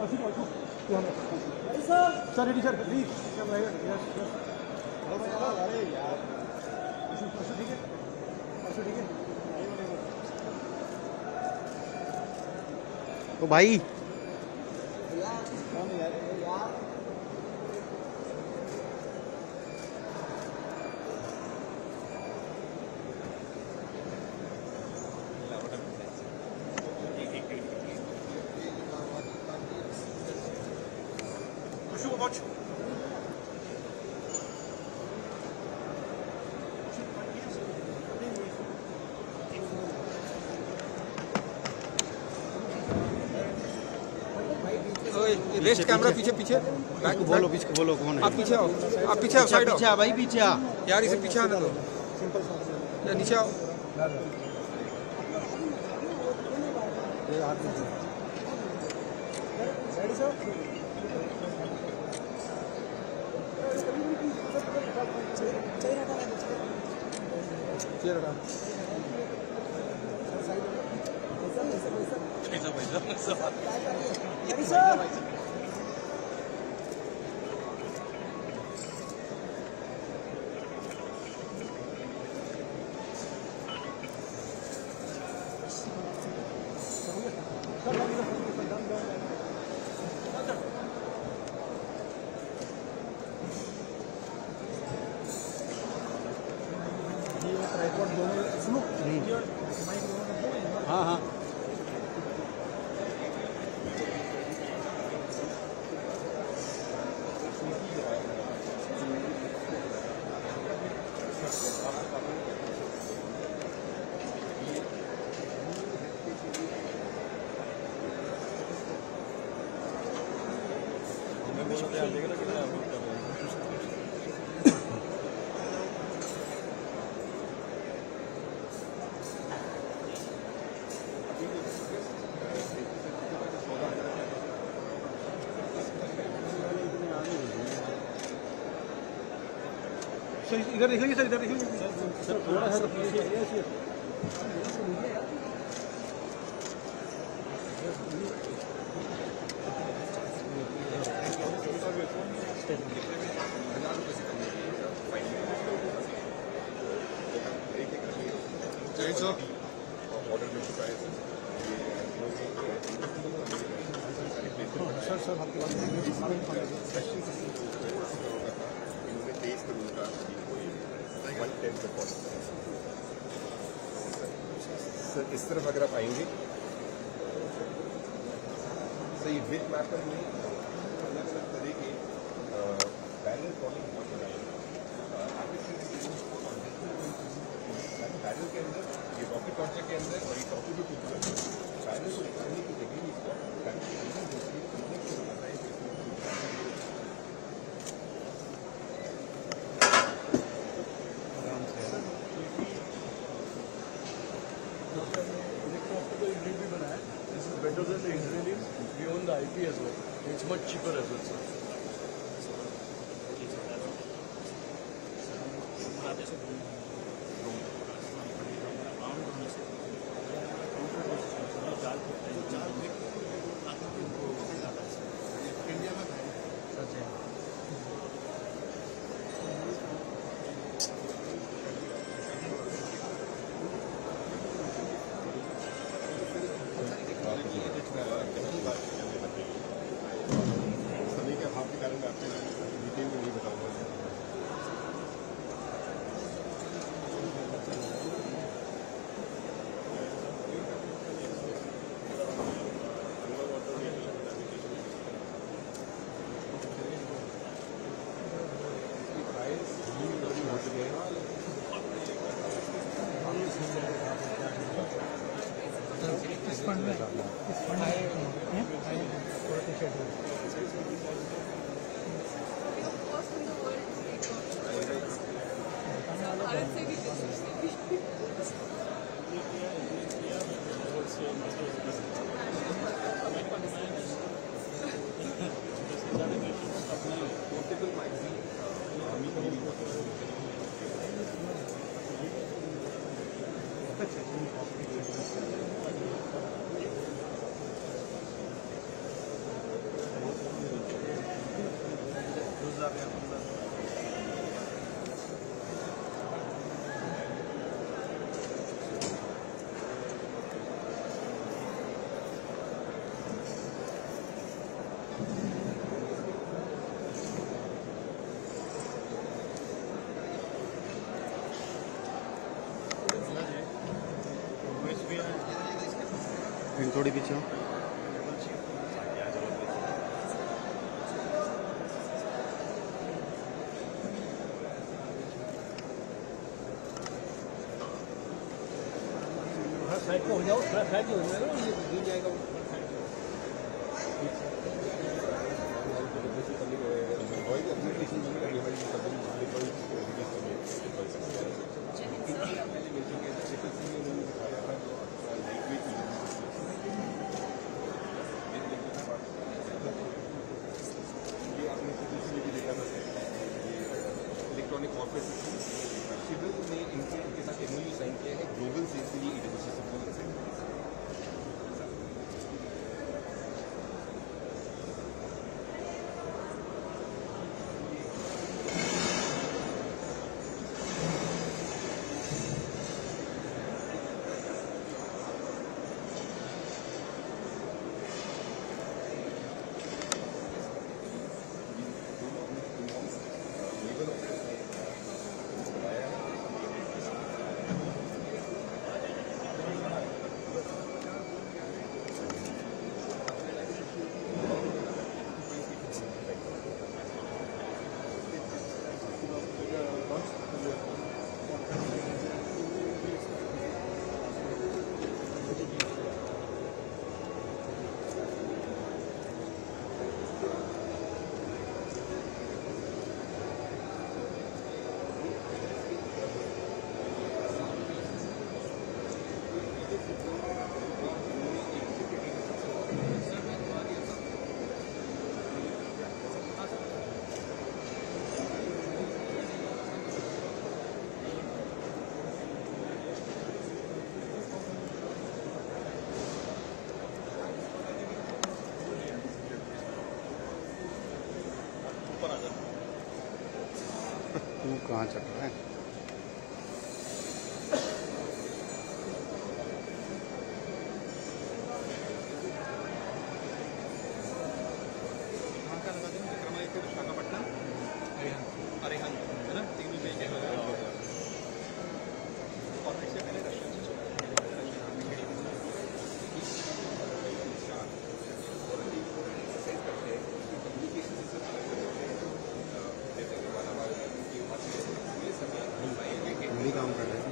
Sir ready sir please. तो भाई rest camera पीछे पीछे बैक बोलो पीछे बोलो कौन है? आप पीछे आओ, आप पीछे आओ, साइड आओ पीछे आ भाई, पीछे आ यार, इसे पीछे आने दो या नीचे आओ। हाँ हाँ इधर देखिए सर, इधर देखिए सर, थोड़ा सा सर इस तरफ अगर आप आएंगे सर, ये विथ मैप पर नहीं अलग अलग तरह के पैरेलल प्लॉटिंग बहुत बनाएंगे। पैरेलल के अंदर ये रॉकेट लॉन्चर के अंदर और ये टॉपिक भी पैरेलल को निकालने की जगह इसको better than the Israelis. We own the IP as well. It's much cheaper as well, sir. फिर थोड़ी पीछे हो। साइड को हो जाओ, थोड़ा साइड में हो जाएगा, ये गिर जाएगा। इलेक्ट्रॉनिक वॉरफेयर सिस्टम सिविल ने इनके साथ MOU साइन किया है ग्लोबल सेफ के लिए EW सिस्टम को सेट करने के लिए। तू कहाँ चल रहा है? काम कर रहे हैं।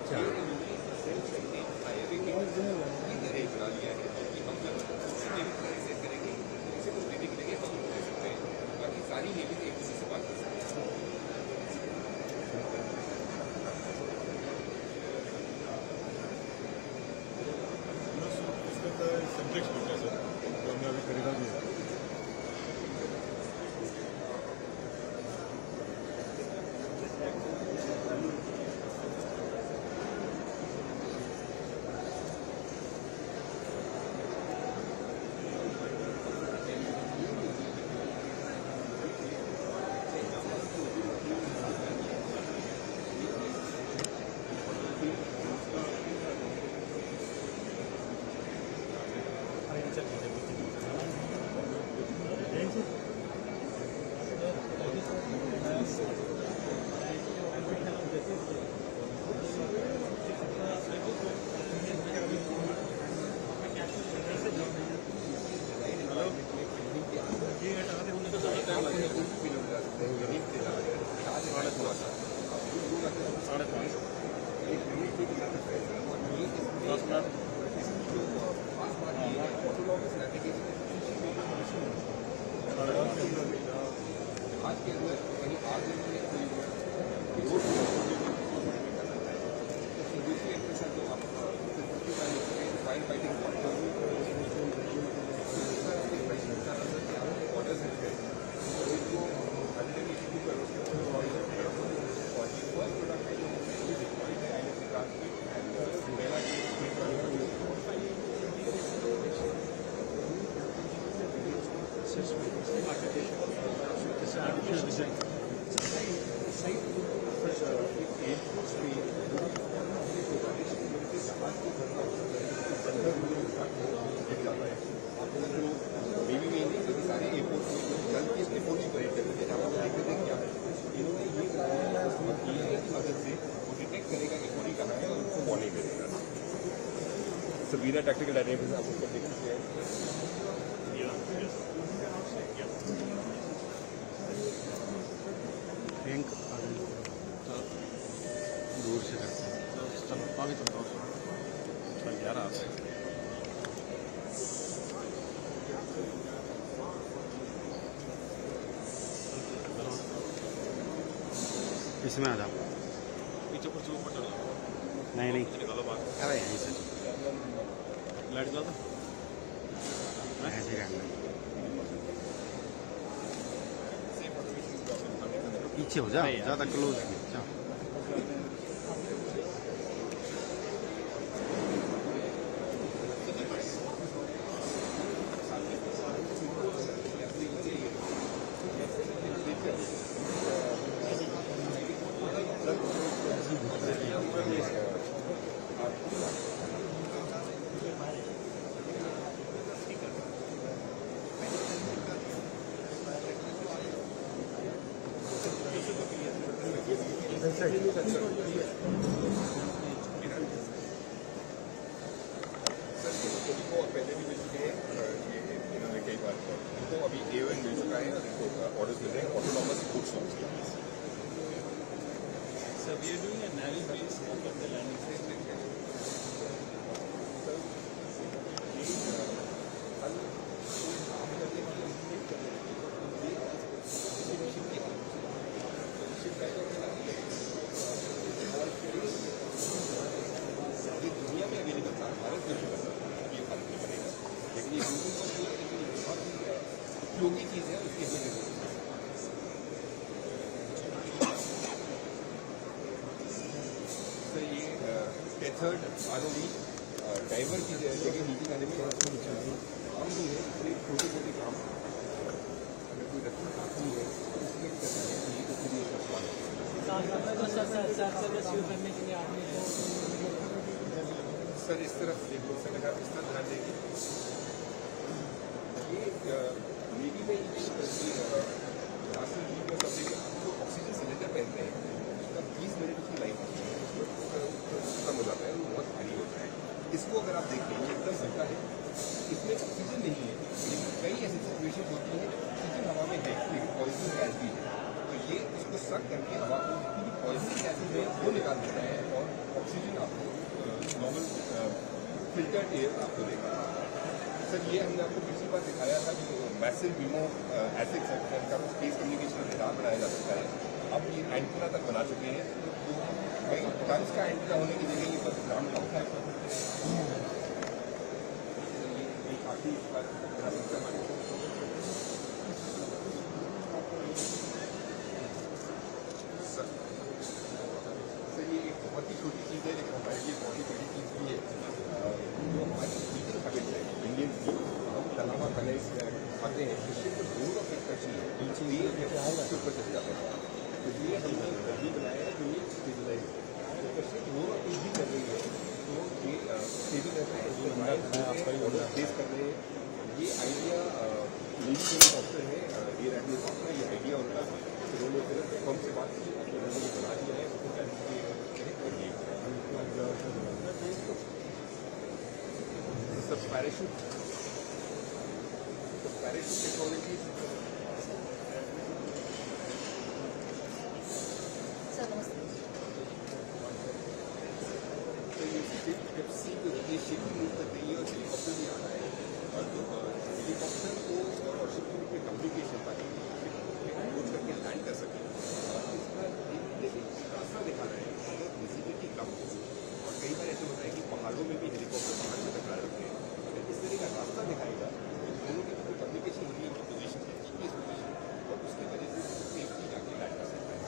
सबीना टेक्निकल डायनेमिक्स आप उसको देख सकते हैं। बैंक दूर से करते हैं। चलो आगे चलता हूँ। चल 11 आपसे इसमें आ जाओ। पीछे कुछ ऊपर चढ़ो। नहीं नहीं, निकालो बाहर। अरे यहीं से लाइट जला दो। ऐसे करना। पीछे हो जा, ज़्यादा क्लोज नहीं। अच्छा पहले भी मिल चुके हैं, ये इन्होंने कई बार इनको अभी AON मिल चुका है, इनको ऑर्डर्स मिल रहे हैं ऑटोनॉमस फूड स्टॉप्स के लिए। So we are doing a narrow base of the landing phase. ये दुनिया में अवेलेबल था, भारत में शुरू था, ये भारत में बनेगा, लेकिन ये गूगल पर जो है लेकिन बहुत उपयोगी चीज़ है, उसके लिए सर ये टेथर्ड ROV ड्राइवर की जगह मीटिंग आने में काम नहीं है, इसलिए छोटे छोटे काम अगर कोई रखना नहीं है इसलिए करना चाहिए तो फिर ये सब सवाल है। सर इस तरफ देखो, सर अगर इस तरफ ध्यान देंगे ये नेवी में राशन जी का सब देखिए, जो ऑक्सीजन सिलेंडर पहनते हैं उसका 20 मिनट उसकी लाइफ होती है, खत्म हो जाता है, वो बहुत भारी होता है। इसको अगर आप देखें ये एकदम हल्का है, इसमें ऑक्सीजन नहीं है, लेकिन कई ऐसी सिचुएशन होती है ऑक्सीजन हवा में है लेकिन पॉइजन गैस भी है, तो ये इसको सक करके हवा को जितनी पॉइजन गैसेज है वो निकाल देता है और ऑक्सीजन आपको नॉर्मल फिल्टर्ड एयर आपको देगा। सर ये हमने आपको पिछली बार दिखाया था जो मैसिव बीमो ऐसे का स्पेस कम्युनिकेशन रडार बनाया जा सकता है, अब ये एंटीना तक बना चुके हैं, तो कई टन्स का एंटीना होने की जगह ये बस ग्राउंड का होता है। काफ़ी सर ये एक बहुत ही छोटी चीज़ है लेकिन हमारे लिए बहुत ही बड़ी चीज़ भी है, जो हमारी ईटिंग हैबिट्स है इंडियन की, हम तलावा खाने खाते हैं जिससे तो दूर ऑफ एक्सपेक्शन है नीचे उसके ऊपर चल जाता है, तो ये हमने भी बनाया है जो ये स्टेबलाइज है, तो दूर ऑफ भी कर रही है तो ये स्टेबल रहता है, ऑर्डर प्लेस कर रहे हैं। ये आइडिया नेवी के डॉक्टर है ये राजनाथ का, ये आइडिया उनका उन्होंने फिर फर्म से बात की, उन्होंने ये बना दिया है, उसको सब पैराशूट टेक्नोलॉजी ये शिप भी मूव कर रही है और हेलीकॉप्टर भी आ रहा है, और तो हेलीकॉप्टर को और शिप के बीच में कम्युनिकेशन ताकि खोज करके लैंड कर सके, और इसका एक रास्ता दिखा रहा है अगर विजिबिलिटी कम हो, और कई बार ऐसे होता है कि पहाड़ों में भी हेलीकॉप्टर पहाड़ में टकरा रखते हैं, अगर इस तरह का रास्ता दिखाएगा तो दोनों के बीच कम्युनिकेशन होगी की पोजिशन है GPS पोजिशन, और उसकी वजह से सेफ्टी जाके लैंड कर सकता है।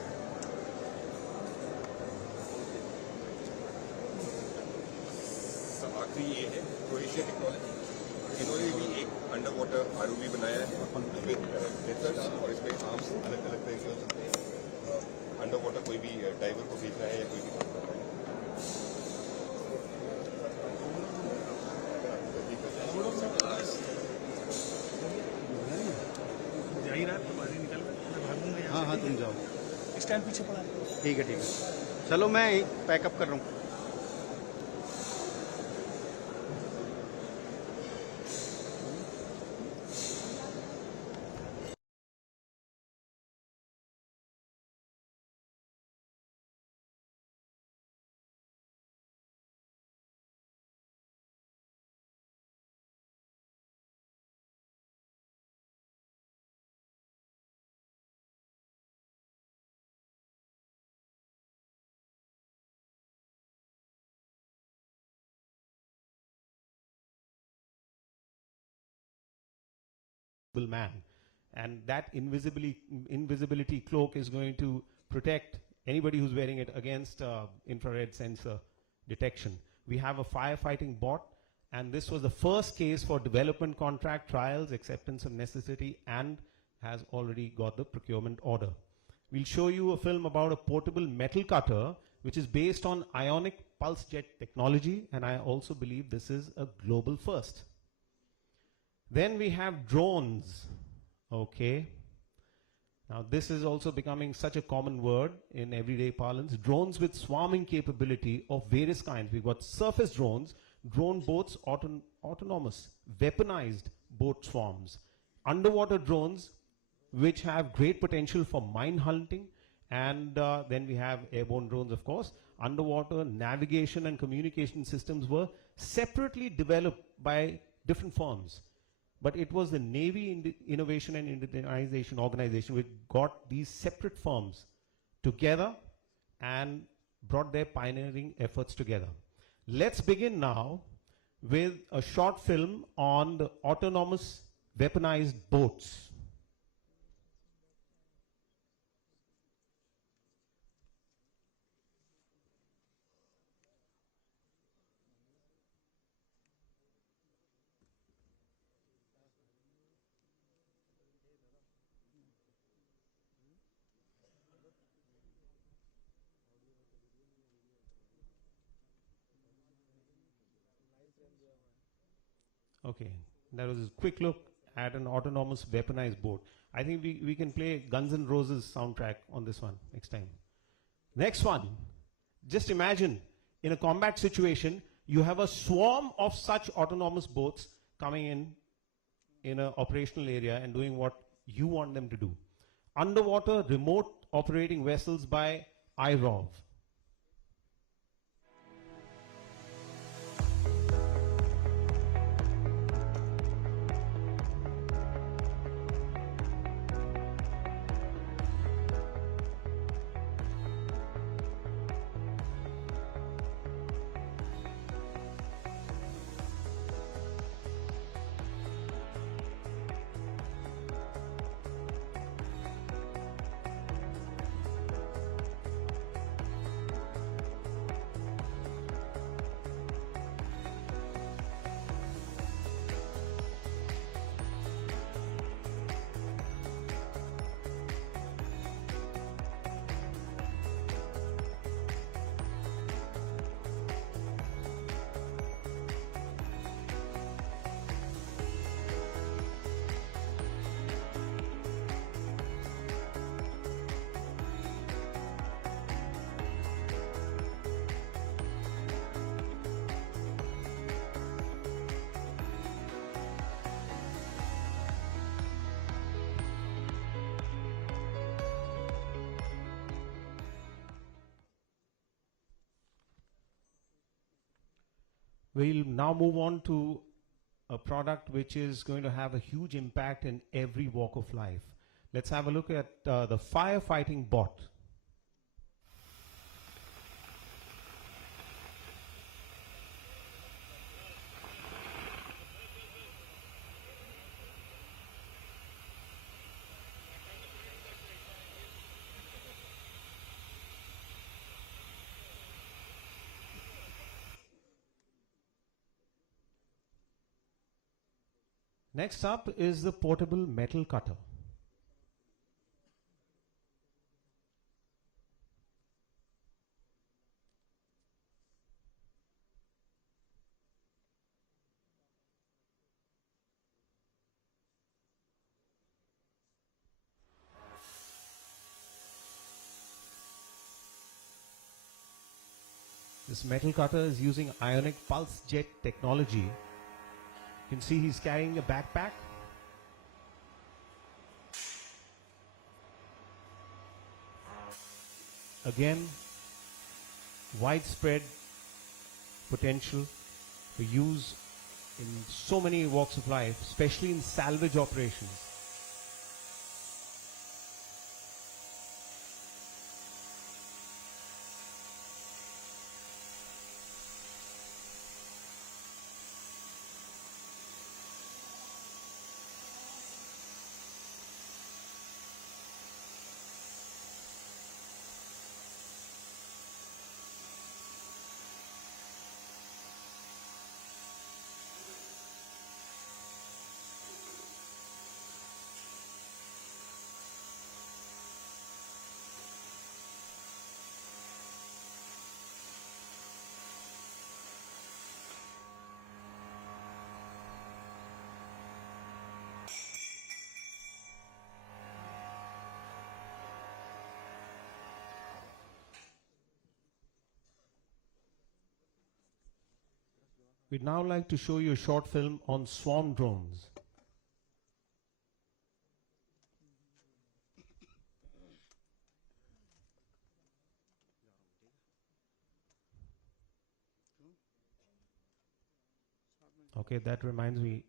आखिरी ये है क्रोएशिया टेक्नोलॉजी, इन्होंने भी एक अंडर वाटर ROV बनाया है विद मेथड्स, और इसमें आर्म्स अलग अलग तरह के हो सकते हैं, अंडर वाटर कोई भी डाइवर को भेजना है या कोई भी काम करना है। जा ही रहा है तो बाहर निकल मैं भागूंगा यहाँ हाँ हाँ तुम जाओ, स्टैंड पीछे पड़ा है। ठीक है चलो मैं पैकअप कर रहा हूँ। man. And that invisibility cloak is going to protect anybody who's wearing it against infrared sensor detection. We have a firefighting bot, and this was the first case for development contract trials, acceptance of necessity, and has already got the procurement order. We'll show you a film about a portable metal cutter, which is based on ionic pulse jet technology, and I also believe this is a global first. Then we have drones. Okay. Now this is also becoming such a common word in everyday parlance. Drones with swarming capability of various kinds. We've got surface drones, drone boats, autonomous, weaponized boat swarms, underwater drones which have great potential for mine hunting, and then we have airborne drones, of course. Underwater navigation and communication systems were separately developed by different firms. But it was the Navy Innovation and Indigenization Organization which got these separate firms together and brought their pioneering efforts together. Let's begin now with a short film on the autonomous weaponized boats. Okay, that was a quick look at an autonomous weaponized boat. I think we can play Guns N' Roses soundtrack on this one next time. Next one, just imagine in a combat situation, you have a swarm of such autonomous boats coming in an operational area and doing what you want them to do. Underwater remote operating vessels by IROV. We'll now move on to a product which is going to have a huge impact in every walk of life. Let's have a look at the firefighting bot. Next up is the portable metal cutter. This metal cutter is using ionic pulse jet technology. You can see he's carrying a backpack. Again, widespread potential for use in so many walks of life, especially in salvage operations. We'd now like to show you a short film on swarm drones. Okay, that reminds me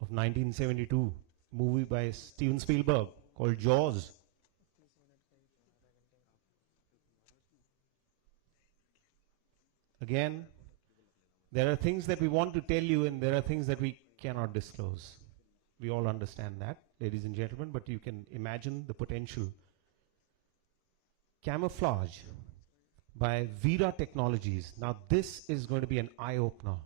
of 1972 movie by Steven Spielberg called Jaws. Again, there are things that we want to tell you and there are things that we cannot disclose. We all understand that, ladies and gentlemen, but you can imagine the potential. Camouflage by Vera Technologies. Now this is going to be an eye-opener.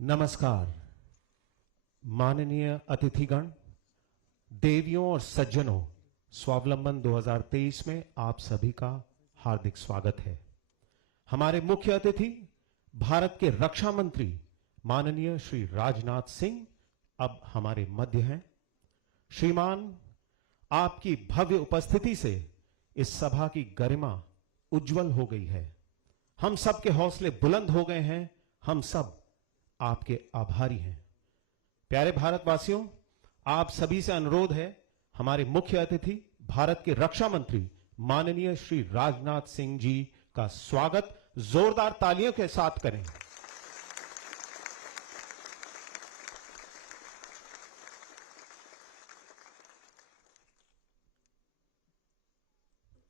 नमस्कार माननीय अतिथिगण, देवियों और सज्जनों, स्वावलंबन 2023 में आप सभी का हार्दिक स्वागत है। हमारे मुख्य अतिथि भारत के रक्षा मंत्री माननीय श्री राजनाथ सिंह अब हमारे मध्य हैं। श्रीमान, आपकी भव्य उपस्थिति से इस सभा की गरिमा उज्जवल हो गई है। हम सब के हौसले बुलंद हो गए हैं। हम सब आपके आभारी हैं। प्यारे भारतवासियों, आप सभी से अनुरोध है, हमारे मुख्य अतिथि भारत के रक्षा मंत्री माननीय श्री राजनाथ सिंह जी का स्वागत जोरदार तालियों के साथ करें।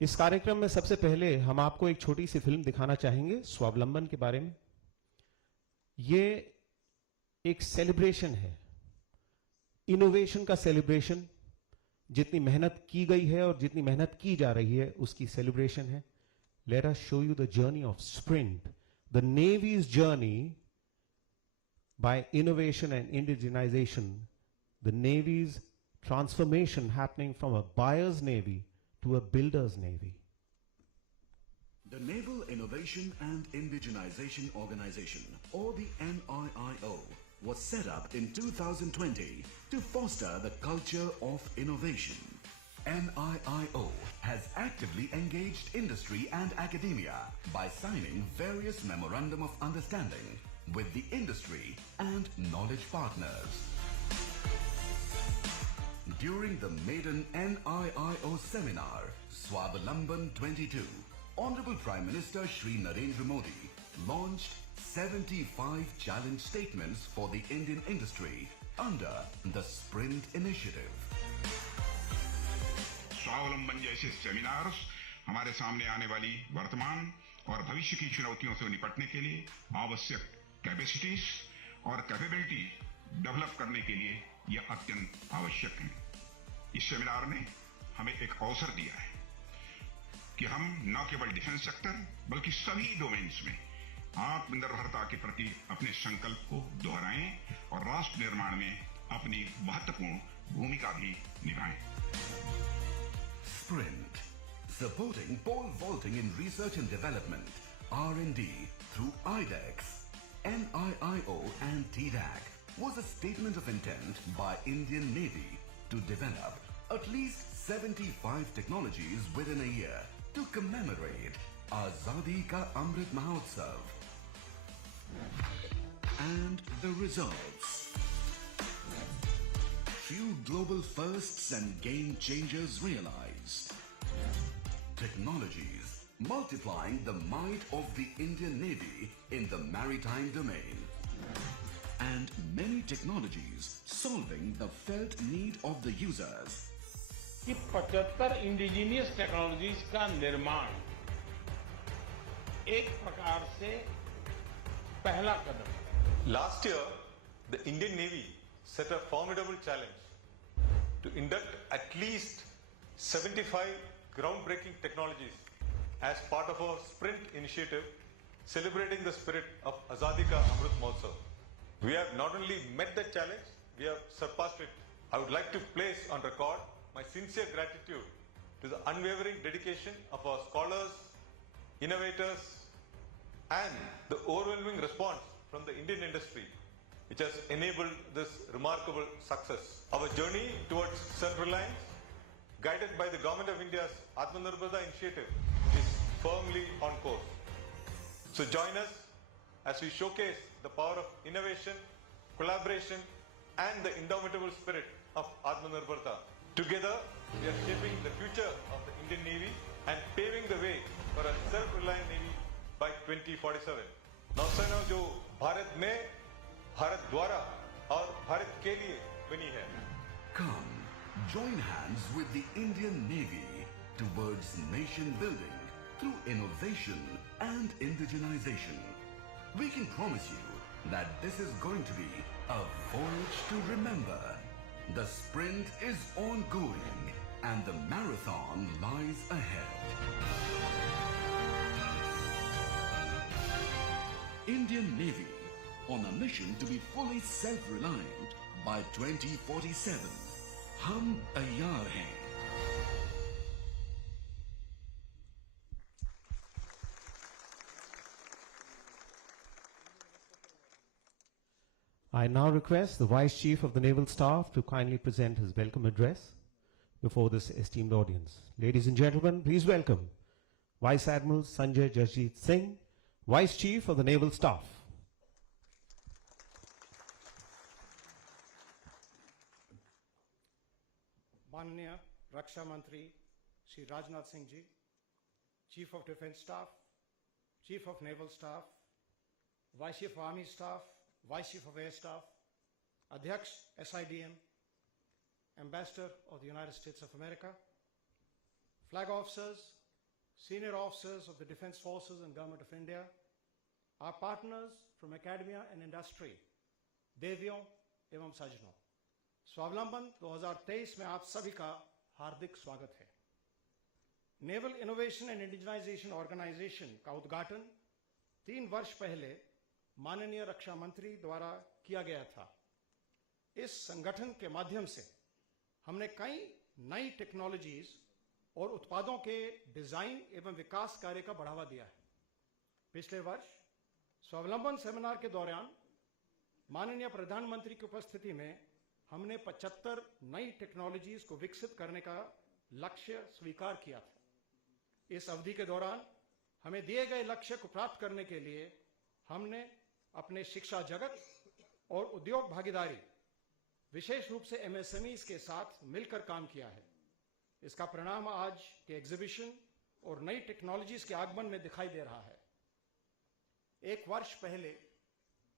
इस कार्यक्रम में सबसे पहले हम आपको एक छोटी सी फिल्म दिखाना चाहेंगे स्वावलंबन के बारे में। ये एक सेलिब्रेशन है, इनोवेशन का सेलिब्रेशन। जितनी मेहनत की गई है और जितनी मेहनत की जा रही है उसकी सेलिब्रेशन है। Let us show you the journey of sprint, the navy's journey by innovation and indigenisation, the navy's transformation happening from a buyer's navy to a builder's navy. The Naval Innovation and Indigenization Organization, or the NIIO, was set up in 2020 to foster the culture of innovation. NIIO has actively engaged industry and academia by signing various memorandum of understanding with the industry and knowledge partners. During the maiden NIIO seminar, Swawalamban 22, Honorable Prime Minister Shri Narendra Modi launched 75 challenge statements for the Indian industry under the Sprint Initiative. स्वावलंबन जैसे seminars हमारे सामने आने वाली वर्तमान और भविष्य की चुनौतियों से निपटने के लिए आवश्यक कैपेसिटीज और कैपेबिलिटी डेवलप करने के लिए यह अत्यंत आवश्यक है। इस सेमिनार ने हमें एक अवसर दिया है कि हम न केवल डिफेंस सेक्टर बल्कि सभी डोमेन्स में आत्मनिर्भरता के प्रति अपने संकल्प को दोहराएं और राष्ट्र निर्माण में अपनी महत्वपूर्ण भूमिका भी निभाएं। Sprint, supporting pole vaulting in research and development, R&D through IDEX, NIIO and TDAC was a statement of intent by Indian Navy to develop at least 75 technologies within a year to commemorate Azadi Ka Amrit Mahotsav. And the results. Few global firsts and game changers realized. Technologies multiplying the might of the Indian Navy in the maritime domain. And many technologies solving the felt need of the users. कि 75 indigenous technologies का निर्माण एक प्रकार से पहला कदम। Last year, the Indian Navy set a formidable challenge to induct at least 75 groundbreaking technologies as part of a sprint initiative celebrating the spirit of Azadi Ka Amrit Mahotsav. We have not only met that challenge, we have surpassed it. I would like to place on record my sincere gratitude to the unwavering dedication of our scholars, innovators, and the overwhelming response from the Indian industry, which has enabled this remarkable success. Our journey towards self-reliance, guided by the Government of India's Atmanirbharta initiative, is firmly on course. So join us as we showcase the power of innovation, collaboration, and the indomitable spirit of Atmanirbharta. Together, we are shaping the future of the Indian Navy and paving the way for a self-reliant Navy by 2047. नौसेना जो भारत में, भारत द्वारा और भारत के लिए बनी है. Come, join hands with the Indian Navy towards nation building through innovation and indigenization. We can promise you that this is going to be a voyage to remember. The sprint is ongoing and the marathon lies ahead. Indian Navy on a mission to be fully self-reliant by 2047. Hum taiyar hain. I now request the Vice Chief of the Naval Staff to kindly present his welcome address before this esteemed audience. Ladies and gentlemen, please welcome Vice Admiral Sanjay Jasjit Singh, Vice Chief of the Naval Staff. माननीय रक्षा मंत्री Shri Rajnath Singh ji, chief of defence staff, chief of naval staff, vice chief of army staff, vice chief of air staff, अध्यक्ष SIDM, ambassador of the United States of America, flag officers, senior officers of the defense forces and government of India, our partners from academia and industry, देवियों एवं सज्जनों, स्वावलंबन 2023 में आप सभी का हार्दिक स्वागत है। Naval innovation and indigenisation organisation का उद्घाटन 3 वर्ष पहले माननीय रक्षा मंत्री द्वारा किया गया था। इस संगठन के माध्यम से हमने कई नई टेक्नोलॉजीज और उत्पादों के डिजाइन एवं विकास कार्य का बढ़ावा दिया है। पिछले वर्ष स्वावलंबन सेमिनार के दौरान माननीय प्रधानमंत्री की उपस्थिति में हमने 75 नई टेक्नोलॉजीज को विकसित करने का लक्ष्य स्वीकार किया था। इस अवधि के दौरान हमें दिए गए लक्ष्य को प्राप्त करने के लिए हमने अपने शिक्षा जगत और उद्योग भागीदारी, विशेष रूप से MSMEs के साथ मिलकर काम किया है। इसका परिणाम आज के एग्जीबिशन और नई टेक्नोलॉजीज के आगमन में दिखाई दे रहा है। 1 वर्ष पहले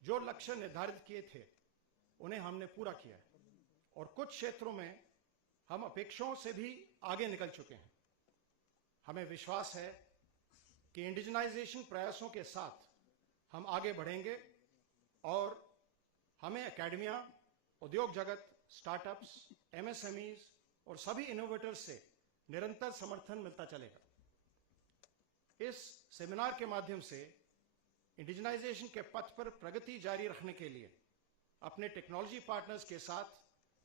जो लक्ष्य निर्धारित किए थे उन्हें हमने पूरा किया है और कुछ क्षेत्रों में हम अपेक्षाओं से भी आगे निकल चुके हैं। हमें विश्वास है कि इंडिजिनाइजेशन प्रयासों के साथ हम आगे बढ़ेंगे और हमें एकेडमिया, उद्योग जगत, स्टार्टअप्स, MSMEs और सभी इनोवेटर्स से निरंतर समर्थन मिलता चलेगा। इस सेमिनार के माध्यम से इंडिजिनाइजेशन के पथ पर प्रगति जारी रखने के लिए अपने टेक्नोलॉजी पार्टनर्स के साथ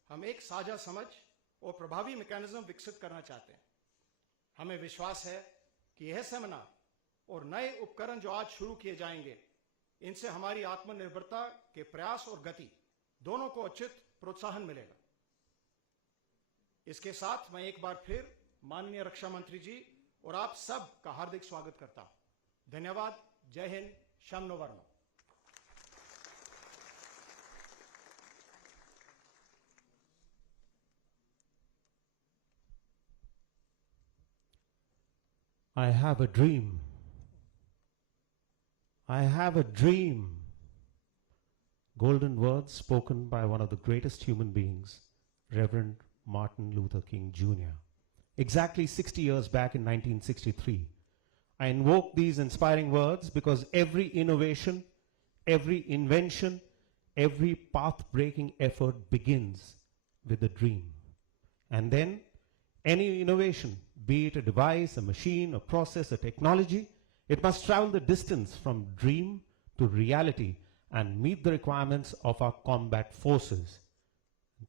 हम एक साझा समझ और प्रभावी मैकेनिज्म विकसित करना चाहते हैं। हमें विश्वास है कि यह सेमिनार और नए उपकरण जो आज शुरू किए जाएंगे, इनसे हमारी आत्मनिर्भरता के प्रयास और गति दोनों को उचित प्रोत्साहन मिलेगा। इसके साथ मैं एक बार फिर माननीय रक्षा मंत्री जी और आप सब का हार्दिक स्वागत करता हूं। धन्यवाद। जय हिंद। शम नो Verma. I have a dream. I have a dream. Golden words spoken by one of the greatest human beings, Reverend Martin Luther King Jr. Exactly 60 years back in 1963, I invoke these inspiring words because every innovation, every invention, every path-breaking effort begins with a dream. And then any innovation, be it a device, a machine, a process, a technology, it must travel the distance from dream to reality and meet the requirements of our combat forces.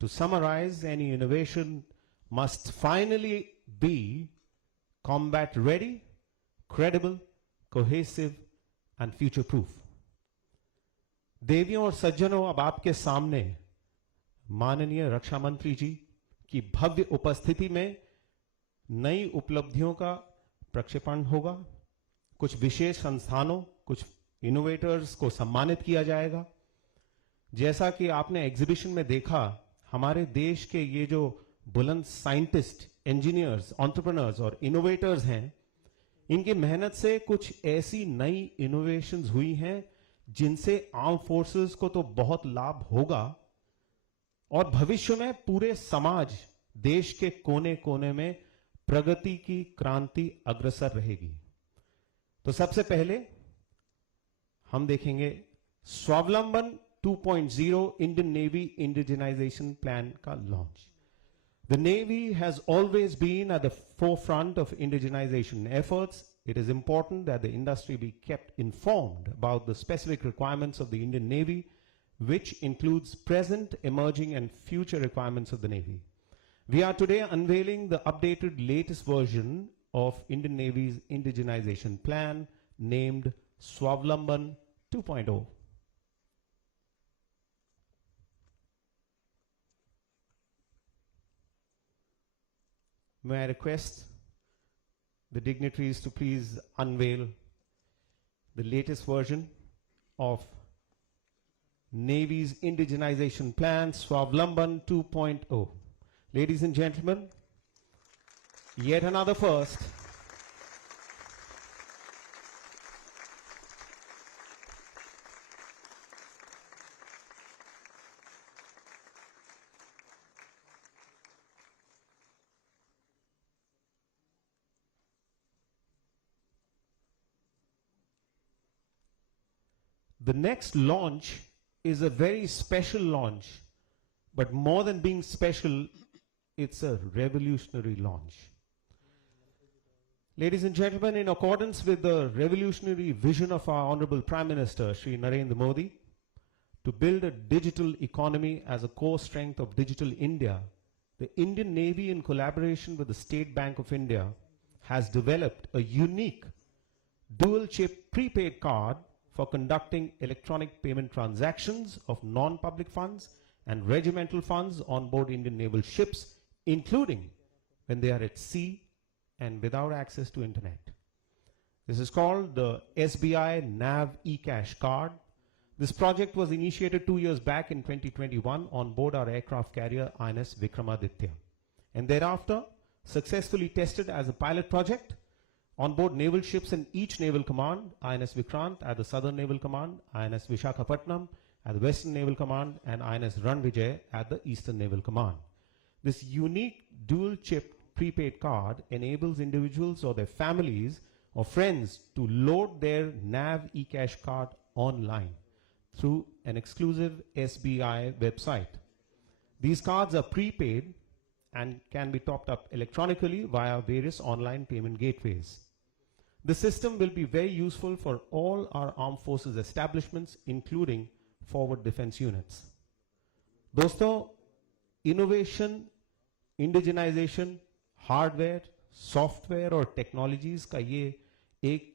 To summarize, any innovation must finally be combat ready, credible, cohesive and future proof. देवियों और सज्जनों, अब आपके सामने माननीय रक्षा मंत्री जी की भव्य उपस्थिति में नई उपलब्धियों का प्रक्षेपण होगा। कुछ विशेष संस्थानों, कुछ इनोवेटर्स को सम्मानित किया जाएगा। जैसा कि आपने एग्जीबिशन में देखा, हमारे देश के ये जो बुलंद साइंटिस्ट, इंजीनियर्स, एंटरप्रेन्योर्स और इनोवेटर्स हैं, इनकी मेहनत से कुछ ऐसी नई इनोवेशंस हुई हैं जिनसे आर्म फोर्सेस को तो बहुत लाभ होगा और भविष्य में पूरे समाज, देश के कोने कोने में प्रगति की क्रांति अग्रसर रहेगी। तो सबसे पहले हम देखेंगे स्वावलंबन 2.0 इंडियन नेवी इंडिजिनाइजेशन प्लान का launch. The Navy has always been at the forefront of indigenization efforts. It is important that the industry be kept informed about the specific requirements of the Indian Navy, which includes present, emerging, and future requirements of the Navy. We are today unveiling the updated latest version of Indian Navy's indigenization plan named Swavlamban 2.0. May I request the dignitaries to please unveil the latest version of Navy's indigenization plan, Swavlamban 2.0. Ladies and gentlemen, yet another first. The next launch is a very special launch, but more than being special, it's a revolutionary launch. Ladies and gentlemen, in accordance with the revolutionary vision of our Honorable Prime Minister, Shri Narendra Modi, to build a digital economy as a core strength of Digital India, the Indian Navy, in collaboration with the State Bank of India, has developed a unique dual-chip prepaid card for conducting electronic payment transactions of non-public funds and regimental funds on board Indian naval ships, including when they are at sea and without access to internet. This is called the SBI NAV eCash card. This project was initiated 2 years back in 2021 on board our aircraft carrier INS Vikramaditya, and thereafter successfully tested as a pilot project on board naval ships in each naval command, INS Vikrant at the Southern Naval Command, INS Vishakhapatnam at the Western Naval Command, and INS Ranvijay at the Eastern Naval Command. This unique dual-chip prepaid card enables individuals or their families or friends to load their NAV eCash card online through an exclusive SBI website. These cards are prepaid and can be topped up electronically via various online payment gateways. The system will be very useful for all our armed forces establishments, including forward defense units. दोस्तों, innovation, indigenization, hardware, software और technologies का ये एक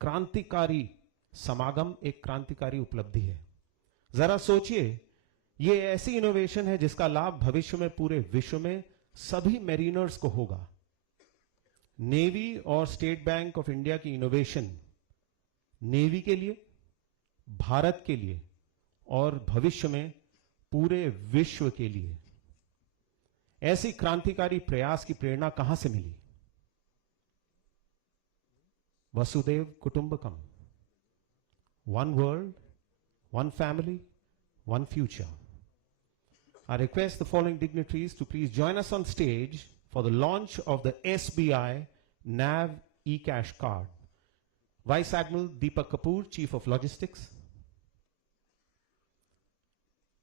क्रांतिकारी समागम, एक क्रांतिकारी उपलब्धि है। जरा सोचिए, ये ऐसी इनोवेशन है जिसका लाभ भविष्य में पूरे विश्व में सभी मेरीनर्स को होगा। नेवी और स्टेट बैंक ऑफ इंडिया की इनोवेशन नेवी के लिए, भारत के लिए और भविष्य में पूरे विश्व के लिए। ऐसी क्रांतिकारी प्रयास की प्रेरणा कहां से मिली? Vasudev कुटुंबकम, one world, one family, one future. I request the following dignitaries to please join us on stage for the launch of the SBI NAV e-cash card. Vice Admiral Deepak Kapoor, Chief of Logistics.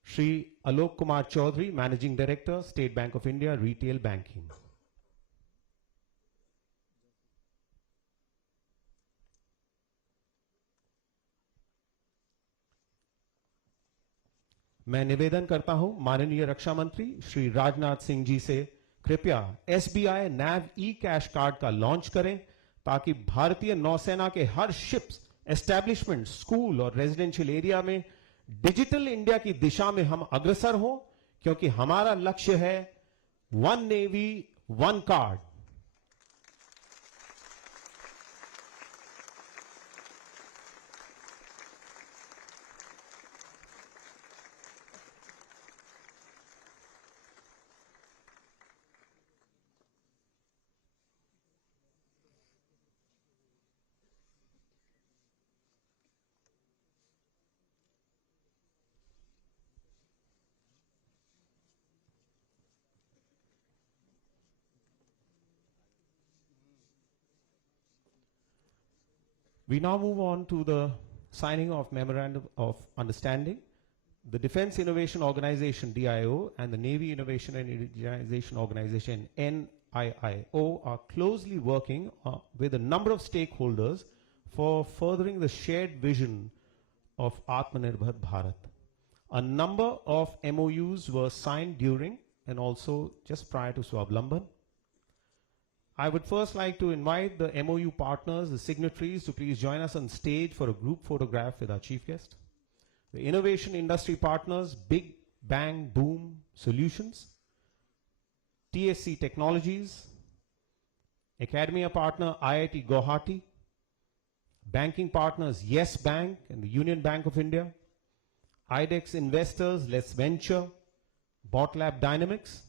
Shri Alok Kumar Chaudhary, Managing Director, State Bank of India, Retail Banking. मैं निवेदन करता हूं माननीय रक्षा मंत्री श्री राजनाथ सिंह जी से कृपया SBI नैव ई cash card का लॉन्च करें ताकि भारतीय नौसेना के हर शिप्स, एस्टैब्लिशमेंट, स्कूल और रेजिडेंशियल एरिया में डिजिटल इंडिया की दिशा में हम अग्रसर हो, क्योंकि हमारा लक्ष्य है one navy one card. We now move on to the signing of Memorandum of Understanding. The Defense Innovation Organization, DIO, and the Navy Innovation and Indigenization Organization, NIIO, are closely working with a number of stakeholders for furthering the shared vision of Atmanirbhar Bharat. A number of MOUs were signed during and also just prior to Swablamban. I would first like to invite the MOU partners, the signatories, to please join us on stage for a group photograph with our chief guest. The innovation industry partners, Big Bang Boom Solutions, TSC Technologies, Academia partner IIT Guwahati, banking partners Yes Bank and the Union Bank of India, IDEX investors Let's Venture, BotLab Dynamics,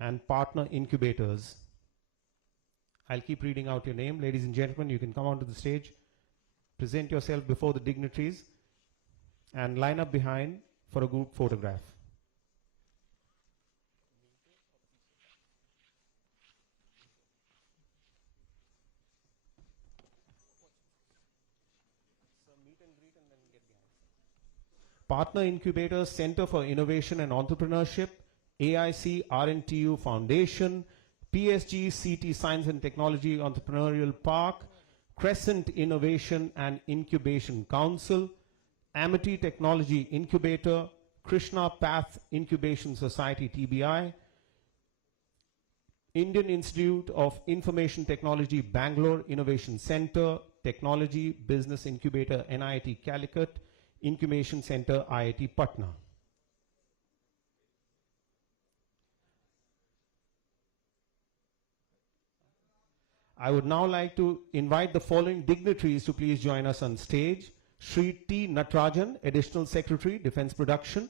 and partner incubators. I'll keep reading out your name. Ladies and gentlemen, you can come onto the stage, present yourself before the dignitaries, and line up behind for a group photograph. Partner Incubators, Center for Innovation and Entrepreneurship, AIC RNTU Foundation, PSG CT Science and Technology Entrepreneurial Park, Crescent Innovation and Incubation Council, Amity Technology Incubator, Krishna Path Incubation Society TBI, Indian Institute of Information Technology Bangalore Innovation Center, Technology Business Incubator NIIT Calicut, Incubation Center IIT Patna. I would now like to invite the following dignitaries to please join us on stage. Shri T. Natarajan, Additional Secretary, Defense Production.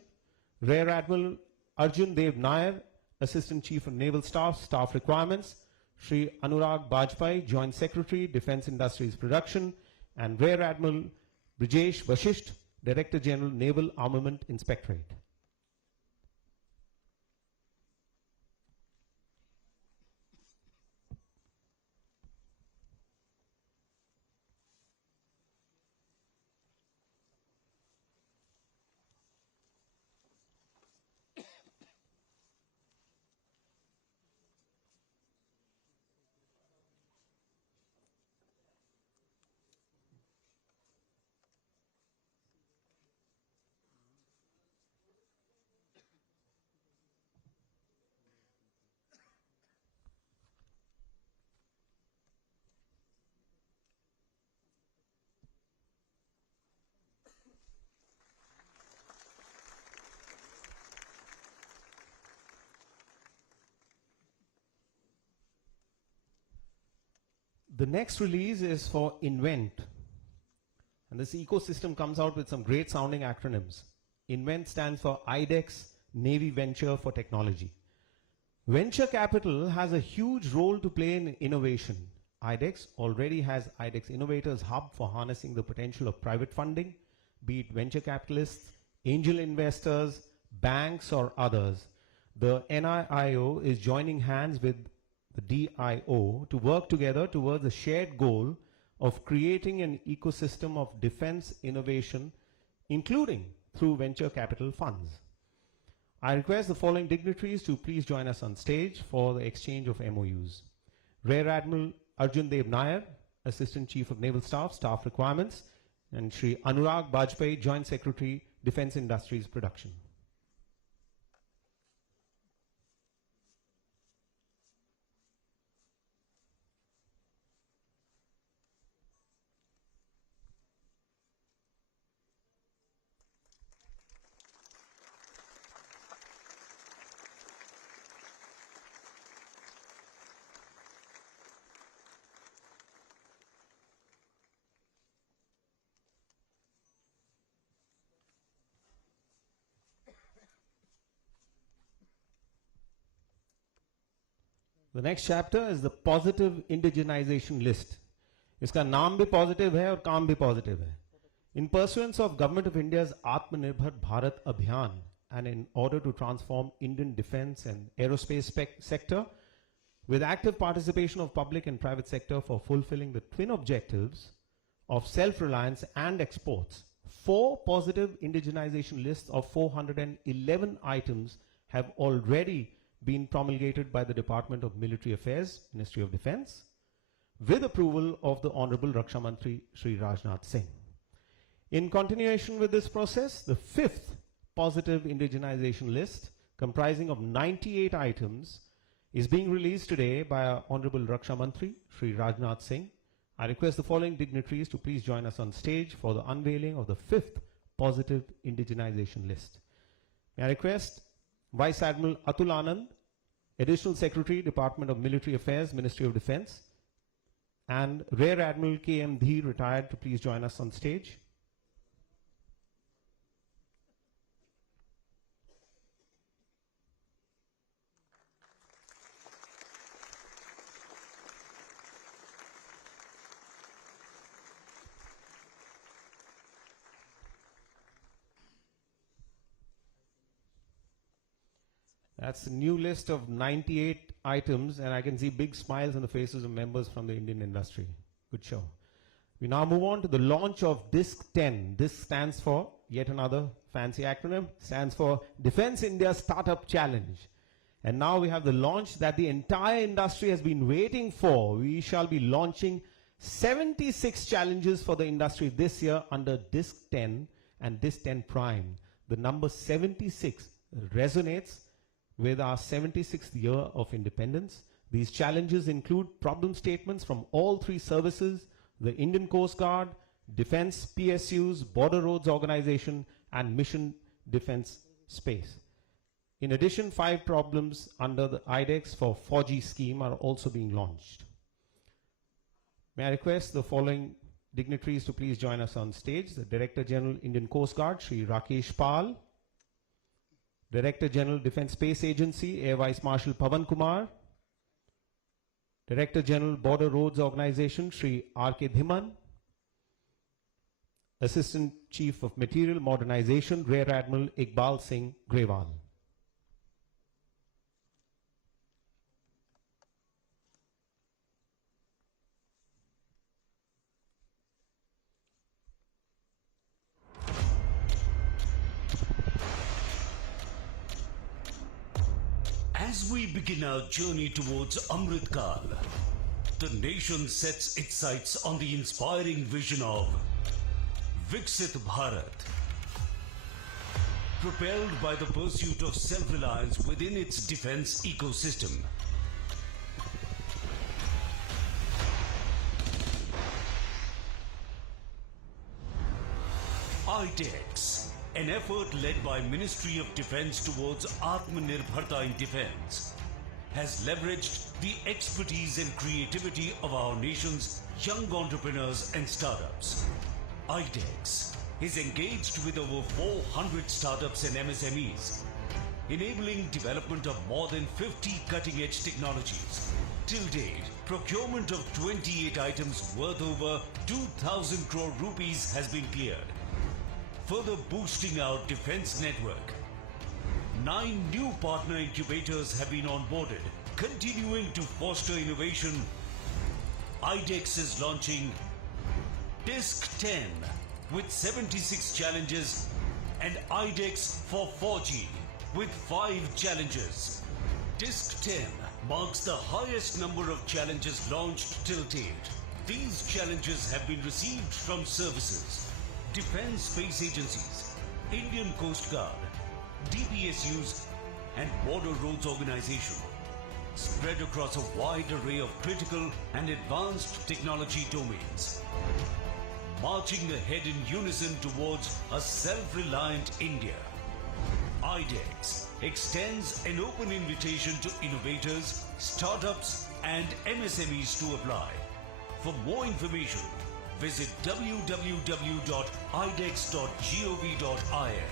Rear Admiral Arjun Dev Nair, Assistant Chief of Naval Staff, Staff Requirements. Shri Anurag Bajpai, Joint Secretary, Defense Industries Production. And Rear Admiral Brijesh Vashisht, Director General, Naval Armament Inspectorate. The next release is for Invent. And this ecosystem comes out with some great sounding acronyms. Invent stands for IDEX Navy Venture for Technology. Venture capital has a huge role to play in innovation. IDEX already has IDEX Innovators Hub for harnessing the potential of private funding, be it venture capitalists, angel investors, banks, or others. The NIIO is joining hands with the the DIO, to work together towards the shared goal of creating an ecosystem of defense innovation, including through venture capital funds. I request the following dignitaries to please join us on stage for the exchange of MOUs. Rear Admiral Arjun Dev Nair, Assistant Chief of Naval Staff, Staff Requirements, and Shri Anurag Bajpai, Joint Secretary, Defense Industries Production. The next chapter is the positive indigenization list. इसका नाम भी positive है और काम भी positive है. In pursuance of Government of India's Atmanirbhar Bharat Abhiyan and in order to transform Indian defense and aerospace sector with active participation of public and private sector for fulfilling the twin objectives of self-reliance and exports, 4 positive indigenization lists of 411 items have already been promulgated by the Department of Military Affairs, Ministry of Defense, with approval of the Honorable Raksha Mantri Shri Rajnath Singh. In continuation with this process, the 5th positive indigenization list, comprising of 98 items, is being released today by our Honorable Raksha Mantri Shri Rajnath Singh. I request the following dignitaries to please join us on stage for the unveiling of the 5th positive indigenization list. May I request Vice Admiral Atul Anand, Additional Secretary, Department of Military Affairs, Ministry of Defense, and Rear Admiral K.M. Dheer, retired, to please join us on stage. That's a new list of 98 items, and I can see big smiles on the faces of members from the Indian industry. Good show. We now move on to the launch of DISC 10. This stands for, yet another fancy acronym, stands for Defense India Startup Challenge. And now we have the launch that the entire industry has been waiting for. We shall be launching 76 challenges for the industry this year under DISC 10 and DISC 10 Prime. The number 76 resonates with our 76th year of independence. These challenges include problem statements from all 3 services, the Indian Coast Guard, Defense PSUs, Border Roads Organization, and Mission Defense Space. In addition, 5 problems under the IDEX for 4G scheme are also being launched. May I request the following dignitaries to please join us on stage. The Director General, Indian Coast Guard, Shri Rakesh Pal. Director General, Defense Space Agency, Air Vice Marshal Pavan Kumar. Director General, Border Roads Organization, Shri R.K. Dhiman. Assistant Chief of Material Modernization, Rear Admiral Iqbal Singh Grewal. As we begin our journey towards Amrit Kal, the nation sets its sights on the inspiring vision of Viksit Bharat. Propelled by the pursuit of self-reliance within its defense ecosystem, IDEX, an effort led by Ministry of Defense towards Atmanirbharta in defense, has leveraged the expertise and creativity of our nation's young entrepreneurs and startups. IDEX is engaged with over 400 startups and MSMEs, enabling development of more than 50 cutting-edge technologies. Till date, procurement of 28 items worth over 2,000 crore rupees has been cleared, further boosting our defense network. 9 new partner incubators have been onboarded, Continuing to foster innovation, IDEX is launching Disk 10 with 76 challenges and IDEX for 4G with 5 challenges. Disk 10 marks the highest number of challenges launched till date. These challenges have been received from services, Defence Space Agencies, Indian Coast Guard, DPSUs and Border Roads Organization, spread across a wide array of critical and advanced technology domains. Marching ahead in unison towards a self-reliant India, IDEX extends an open invitation to innovators, startups and MSMEs to apply. For more information, visit www.idex.gov.in.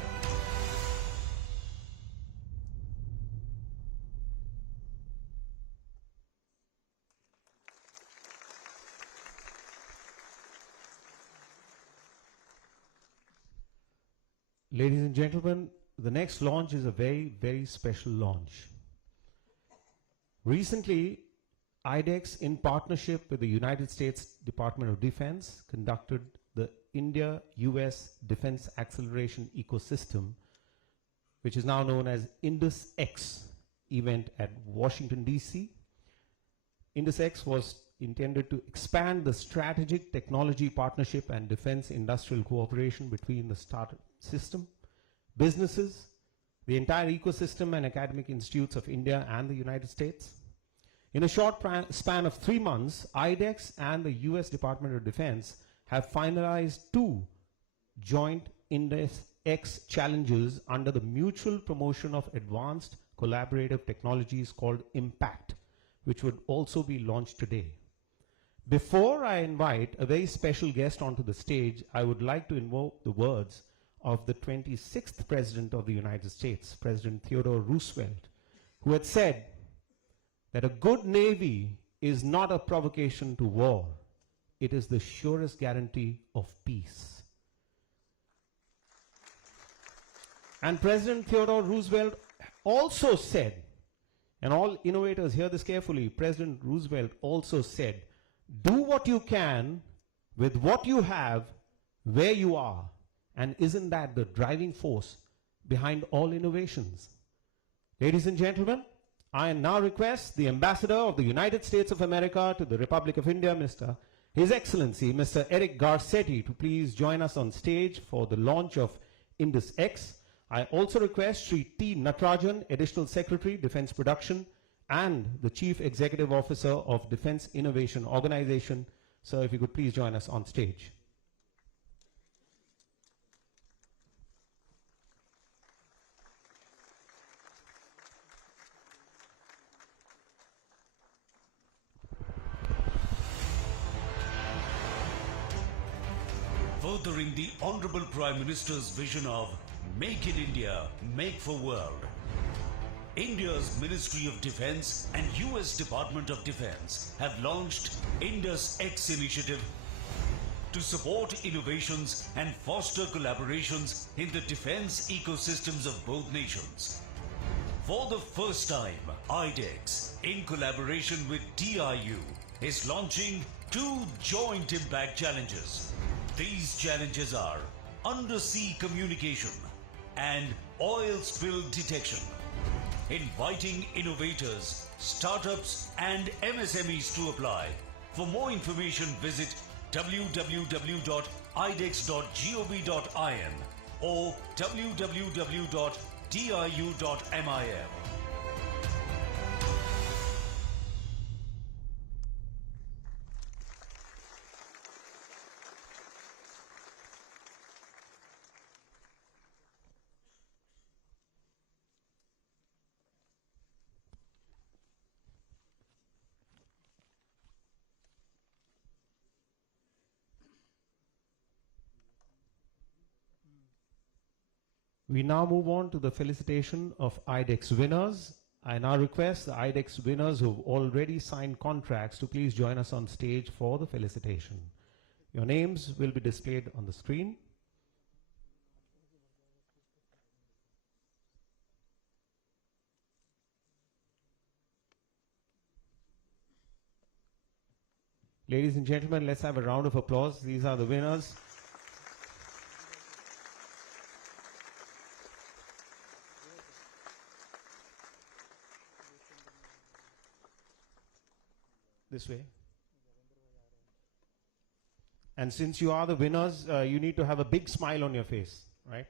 Ladies and gentlemen, the next launch is a very, very special launch. Recently, IDEX, in partnership with the United States Department of Defense, conducted the India-US Defense Acceleration Ecosystem, which is now known as Indus X event at Washington, D.C. Indus X was intended to expand the strategic technology partnership and defense industrial cooperation between the startup system, businesses, the entire ecosystem and academic institutes of India and the United States. In a short span of 3 months, IDEX and the US Department of Defense have finalized 2 joint Indus X challenges under the mutual promotion of advanced collaborative technologies called IMPACT, which would also be launched today. Before I invite a very special guest onto the stage, I would like to invoke the words of the 26th President of the United States, President Theodore Roosevelt, who had said that a good navy is not a provocation to war, it is the surest guarantee of peace. And President Theodore Roosevelt also said, and all innovators hear this carefully, President Roosevelt also said, do what you can with what you have where you are. And isn't that the driving force behind all innovations? Ladies and gentlemen, I now request the Ambassador of the United States of America to the Republic of India, His Excellency, Mr. Eric Garcetti, to please join us on stage for the launch of Indus X. I also request Sri T. Natarajan, Additional Secretary, Defense Production, and the Chief Executive Officer of Defense Innovation Organization. Sir, if you could please join us on stage. Furthering the Honorable Prime Minister's vision of Make in India, Make for World, India's Ministry of Defense and US Department of Defense have launched Indus X initiative to support innovations and foster collaborations in the defense ecosystems of both nations. For the first time, IDEX, in collaboration with DIU, is launching 2 joint impact challenges. These challenges are undersea communication and oil spill detection, inviting innovators, startups and MSMEs to apply. For more information, visit www.idex.gov.in or www.diu.mim. We now move on to the felicitation of IDEX winners. I now request the IDEX winners who've already signed contracts to please join us on stage for the felicitation. Your names will be displayed on the screen. Ladies and gentlemen, let's have a round of applause. These are the winners. This way. And since you are the winners, you need to have a big smile on your face, right?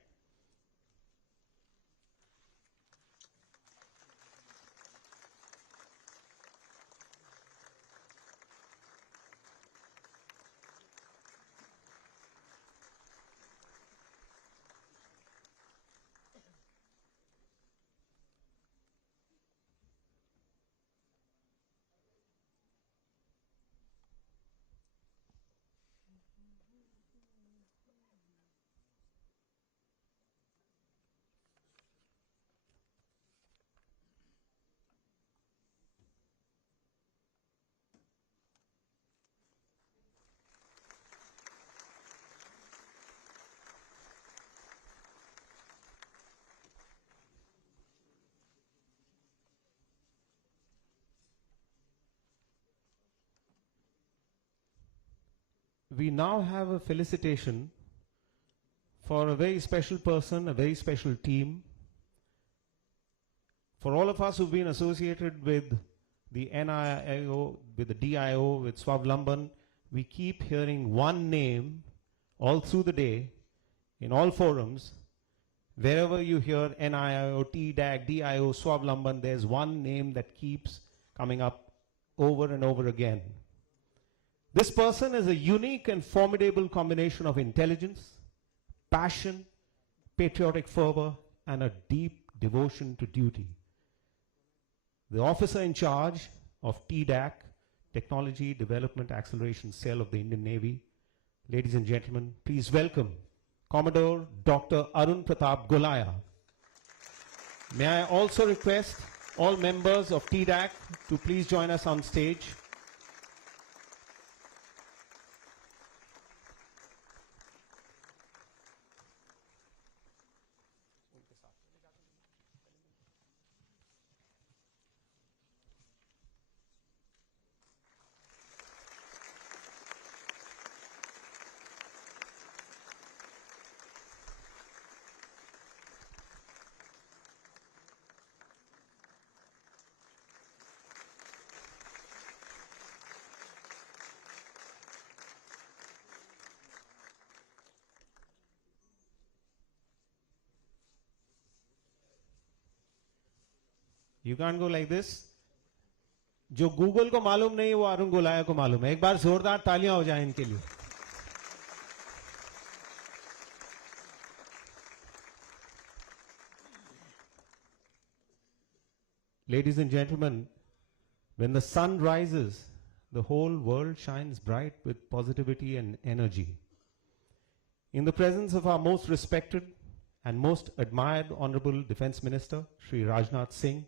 We now have a felicitation for a very special person, a very special team. For all of us who've been associated with the NIIO, with the DIO, with Swavlamban, we keep hearing one name all through the day, in all forums. Wherever you hear NIIO, TDAC, DIO, Swavlamban, there's one name that keeps coming up over and over again. This person is a unique and formidable combination of intelligence, passion, patriotic fervor, and a deep devotion to duty. The officer in charge of TDAC, Technology Development Acceleration Cell of the Indian Navy. Ladies and gentlemen, please welcome Commodore Dr. Arun Pratap Golaya. May I also request all members of TDAC to please join us on stage. You can't go like this. जो Google को मालूम नहीं वो अरुण गोलाया को मालूम है. एक बार जोरदार तालियां हो जाएं इनके लिए. Ladies and gentlemen, when the sun rises, the whole world shines bright with positivity and energy. In the presence of our most respected and most admired Honorable Defense Minister, Shri Rajnath Singh,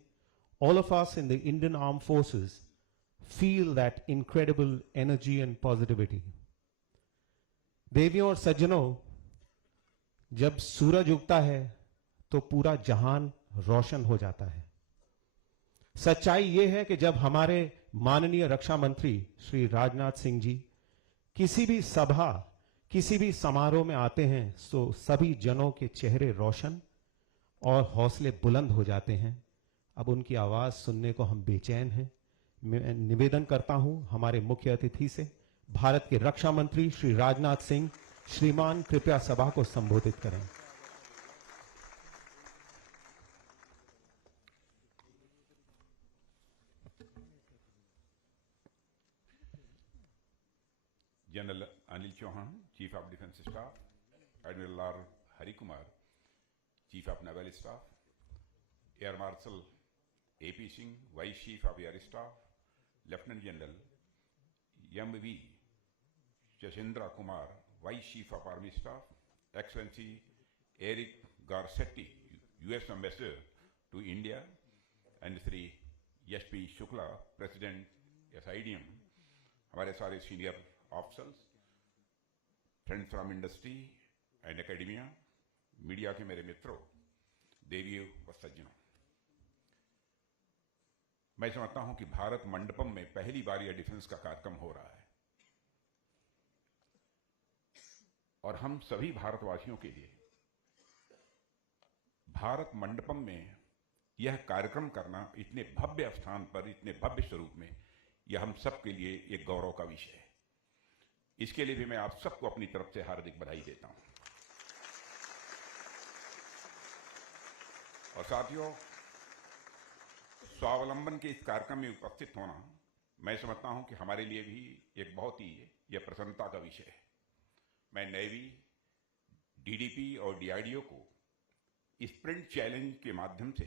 all of us in the Indian Armed Forces feel that incredible energy and positivity. देवियों और सज्जनों, जब सूरज उगता है तो पूरा जहान रोशन हो जाता है. सच्चाई यह है कि जब हमारे माननीय रक्षा मंत्री श्री राजनाथ सिंह जी किसी भी सभा, किसी भी समारोह में आते हैं तो सभी जनों के चेहरे रोशन और हौसले बुलंद हो जाते हैं. अब उनकी आवाज सुनने को हम बेचैन हैं. मैं निवेदन करता हूं हमारे मुख्य अतिथि से, भारत के रक्षा मंत्री श्री राजनाथ सिंह, श्रीमान कृपया सभा को संबोधित करें. General Anil Chauhan, chief of defence staff, admiral R Hari Kumar, chief of naval staff, air marshal AP Singh, Vice Chief of Air Staff, Lieutenant General M.V. Chasindra Kumar, Vice Chief of Army Staff, Excellency Eric Garcetti, U.S. Ambassador to India, and Sri S.P. Shukla, President SIDM, हमारे सारे senior officers, friends from industry and academia, media के मेरे मित्रों, देवियों व सज्जनों, मैं समझता हूं कि भारत मंडपम में पहली बार यह डिफेंस का कार्यक्रम हो रहा है. और हम सभी भारतवासियों के लिए भारत मंडपम में यह कार्यक्रम करना इतने भव्य स्थान पर, इतने भव्य स्वरूप में, यह हम सब के लिए एक गौरव का विषय है। इसके लिए भी मैं आप सबको अपनी तरफ से हार्दिक बधाई देता हूं। और साथियों, स्वावलंबन के इस कार्यक्रम में उपस्थित होना मैं समझता हूं कि हमारे लिए भी एक बहुत ही यह प्रसन्नता का विषय है। मैं नेवी, डीडीपी और डीआरडीओ को स्प्रिंट चैलेंज के माध्यम से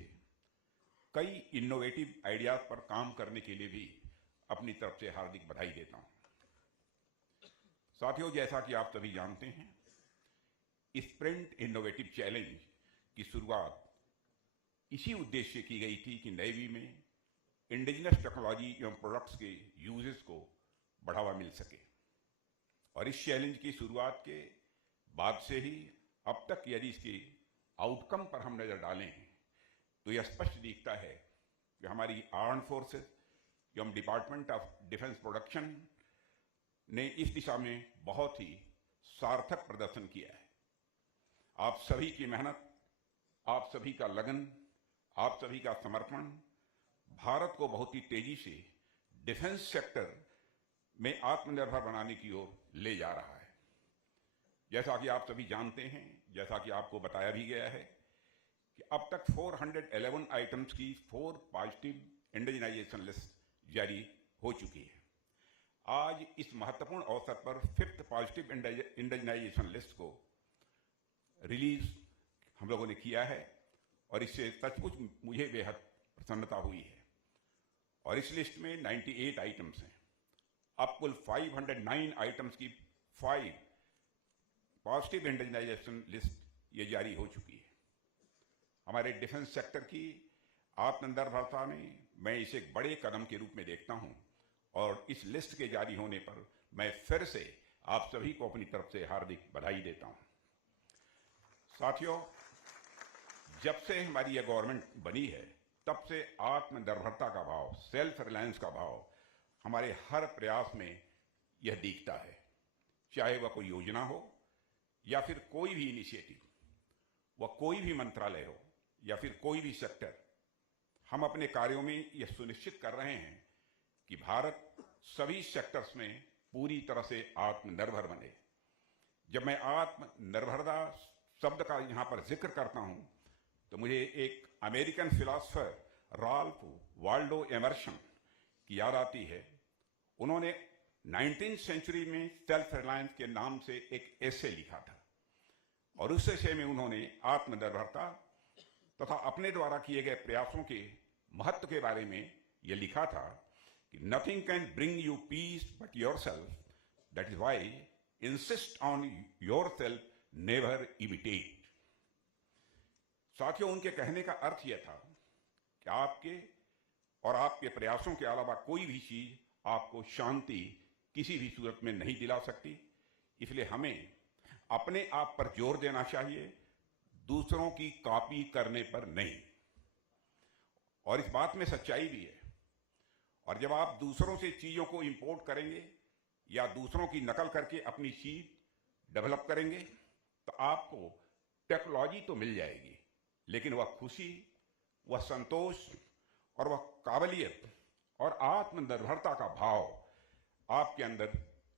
कई इनोवेटिव आइडियाज पर काम करने के लिए भी अपनी तरफ से हार्दिक बधाई देता हूं। साथियों, जैसा कि आप सभी जानते हैं, स्प्रिंट इनोवेटिव चैलेंज की शुरुआत इसी उद्देश्य से की गई थी कि नेवी में इंडिजिनस टेक्नोलॉजी एवं प्रोडक्ट्स के यूजेस को बढ़ावा मिल सके। और इस चैलेंज की शुरुआत के बाद से ही अब तक यदि इसके आउटकम पर हम नजर डालें तो यह स्पष्ट दिखता है कि हमारी आर्म्ड फोर्सेस एवं डिपार्टमेंट ऑफ डिफेंस प्रोडक्शन ने इस दिशा में बहुत ही सार्थक प्रदर्शन किया है। आप सभी की मेहनत, आप सभी का लगन, आप सभी का समर्पण भारत को बहुत ही तेजी से डिफेंस सेक्टर में आत्मनिर्भर बनाने की ओर ले जा रहा है। जैसा कि आप सभी जानते हैं, जैसा कि आपको बताया भी गया है कि अब तक 411 आइटम्स की 4 पॉजिटिव इंडिजिनाइजेशन लिस्ट जारी हो चुकी है। आज इस महत्वपूर्ण अवसर पर 5th पॉजिटिव इंडिजिनाइजेशन लिस्ट को रिलीज हम लोगों ने किया है और इससे सचमुच मुझे बेहद प्रसन्नता हुई है। और इस लिस्ट में 98 आइटम्स हैं। अब कुल 509 आइटम्स की 5 पॉजिटिव इंडिजिनाइजेशन लिस्ट ये जारी हो चुकी है। हमारे डिफेंस सेक्टर की आत्मनिर्भरता में मैं इसे एक बड़े कदम के रूप में देखता हूं और इस लिस्ट के जारी होने पर मैं फिर से आप सभी को अपनी तरफ से हार्दिक बधाई देता हूं। साथियों, जब से हमारी यह गवर्नमेंट बनी है तब से आत्मनिर्भरता का भाव, सेल्फ रिलायंस का भाव हमारे हर प्रयास में यह दिखता है। चाहे वह कोई योजना हो या फिर कोई भी इनिशिएटिव, वह कोई भी मंत्रालय हो या फिर कोई भी सेक्टर, हम अपने कार्यों में यह सुनिश्चित कर रहे हैं कि भारत सभी सेक्टर्स में पूरी तरह से आत्मनिर्भर बने। जब मैं आत्मनिर्भरता शब्द का यहां पर जिक्र करता हूं तो मुझे एक American philosopher Ralph Waldo Emerson की याद आती है। उन्होंने 19th सेंचुरी में सेल्फ रिलायंस के नाम से एक एसे लिखा था और उस एसे में उन्होंने आत्मनिर्भरता तथा अपने द्वारा किए गए प्रयासों के महत्व के बारे में यह लिखा था कि nothing can bring you peace but yourself, that is why insist on yourself, never imitate. साथियों, उनके कहने का अर्थ यह था कि आपके और आपके प्रयासों के अलावा कोई भी चीज आपको शांति किसी भी सूरत में नहीं दिला सकती। इसलिए हमें अपने आप पर जोर देना चाहिए, दूसरों की कॉपी करने पर नहीं। और इस बात में सच्चाई भी है। और जब आप दूसरों से चीजों को इंपोर्ट करेंगे या दूसरों की नकल करके अपनी चीज डेवलप करेंगे तो आपको टेक्नोलॉजी तो मिल जाएगी, लेकिन वह खुशी, वह संतोष और वह काबिलियत और आत्मनिर्भरता का भाव आपके अंदर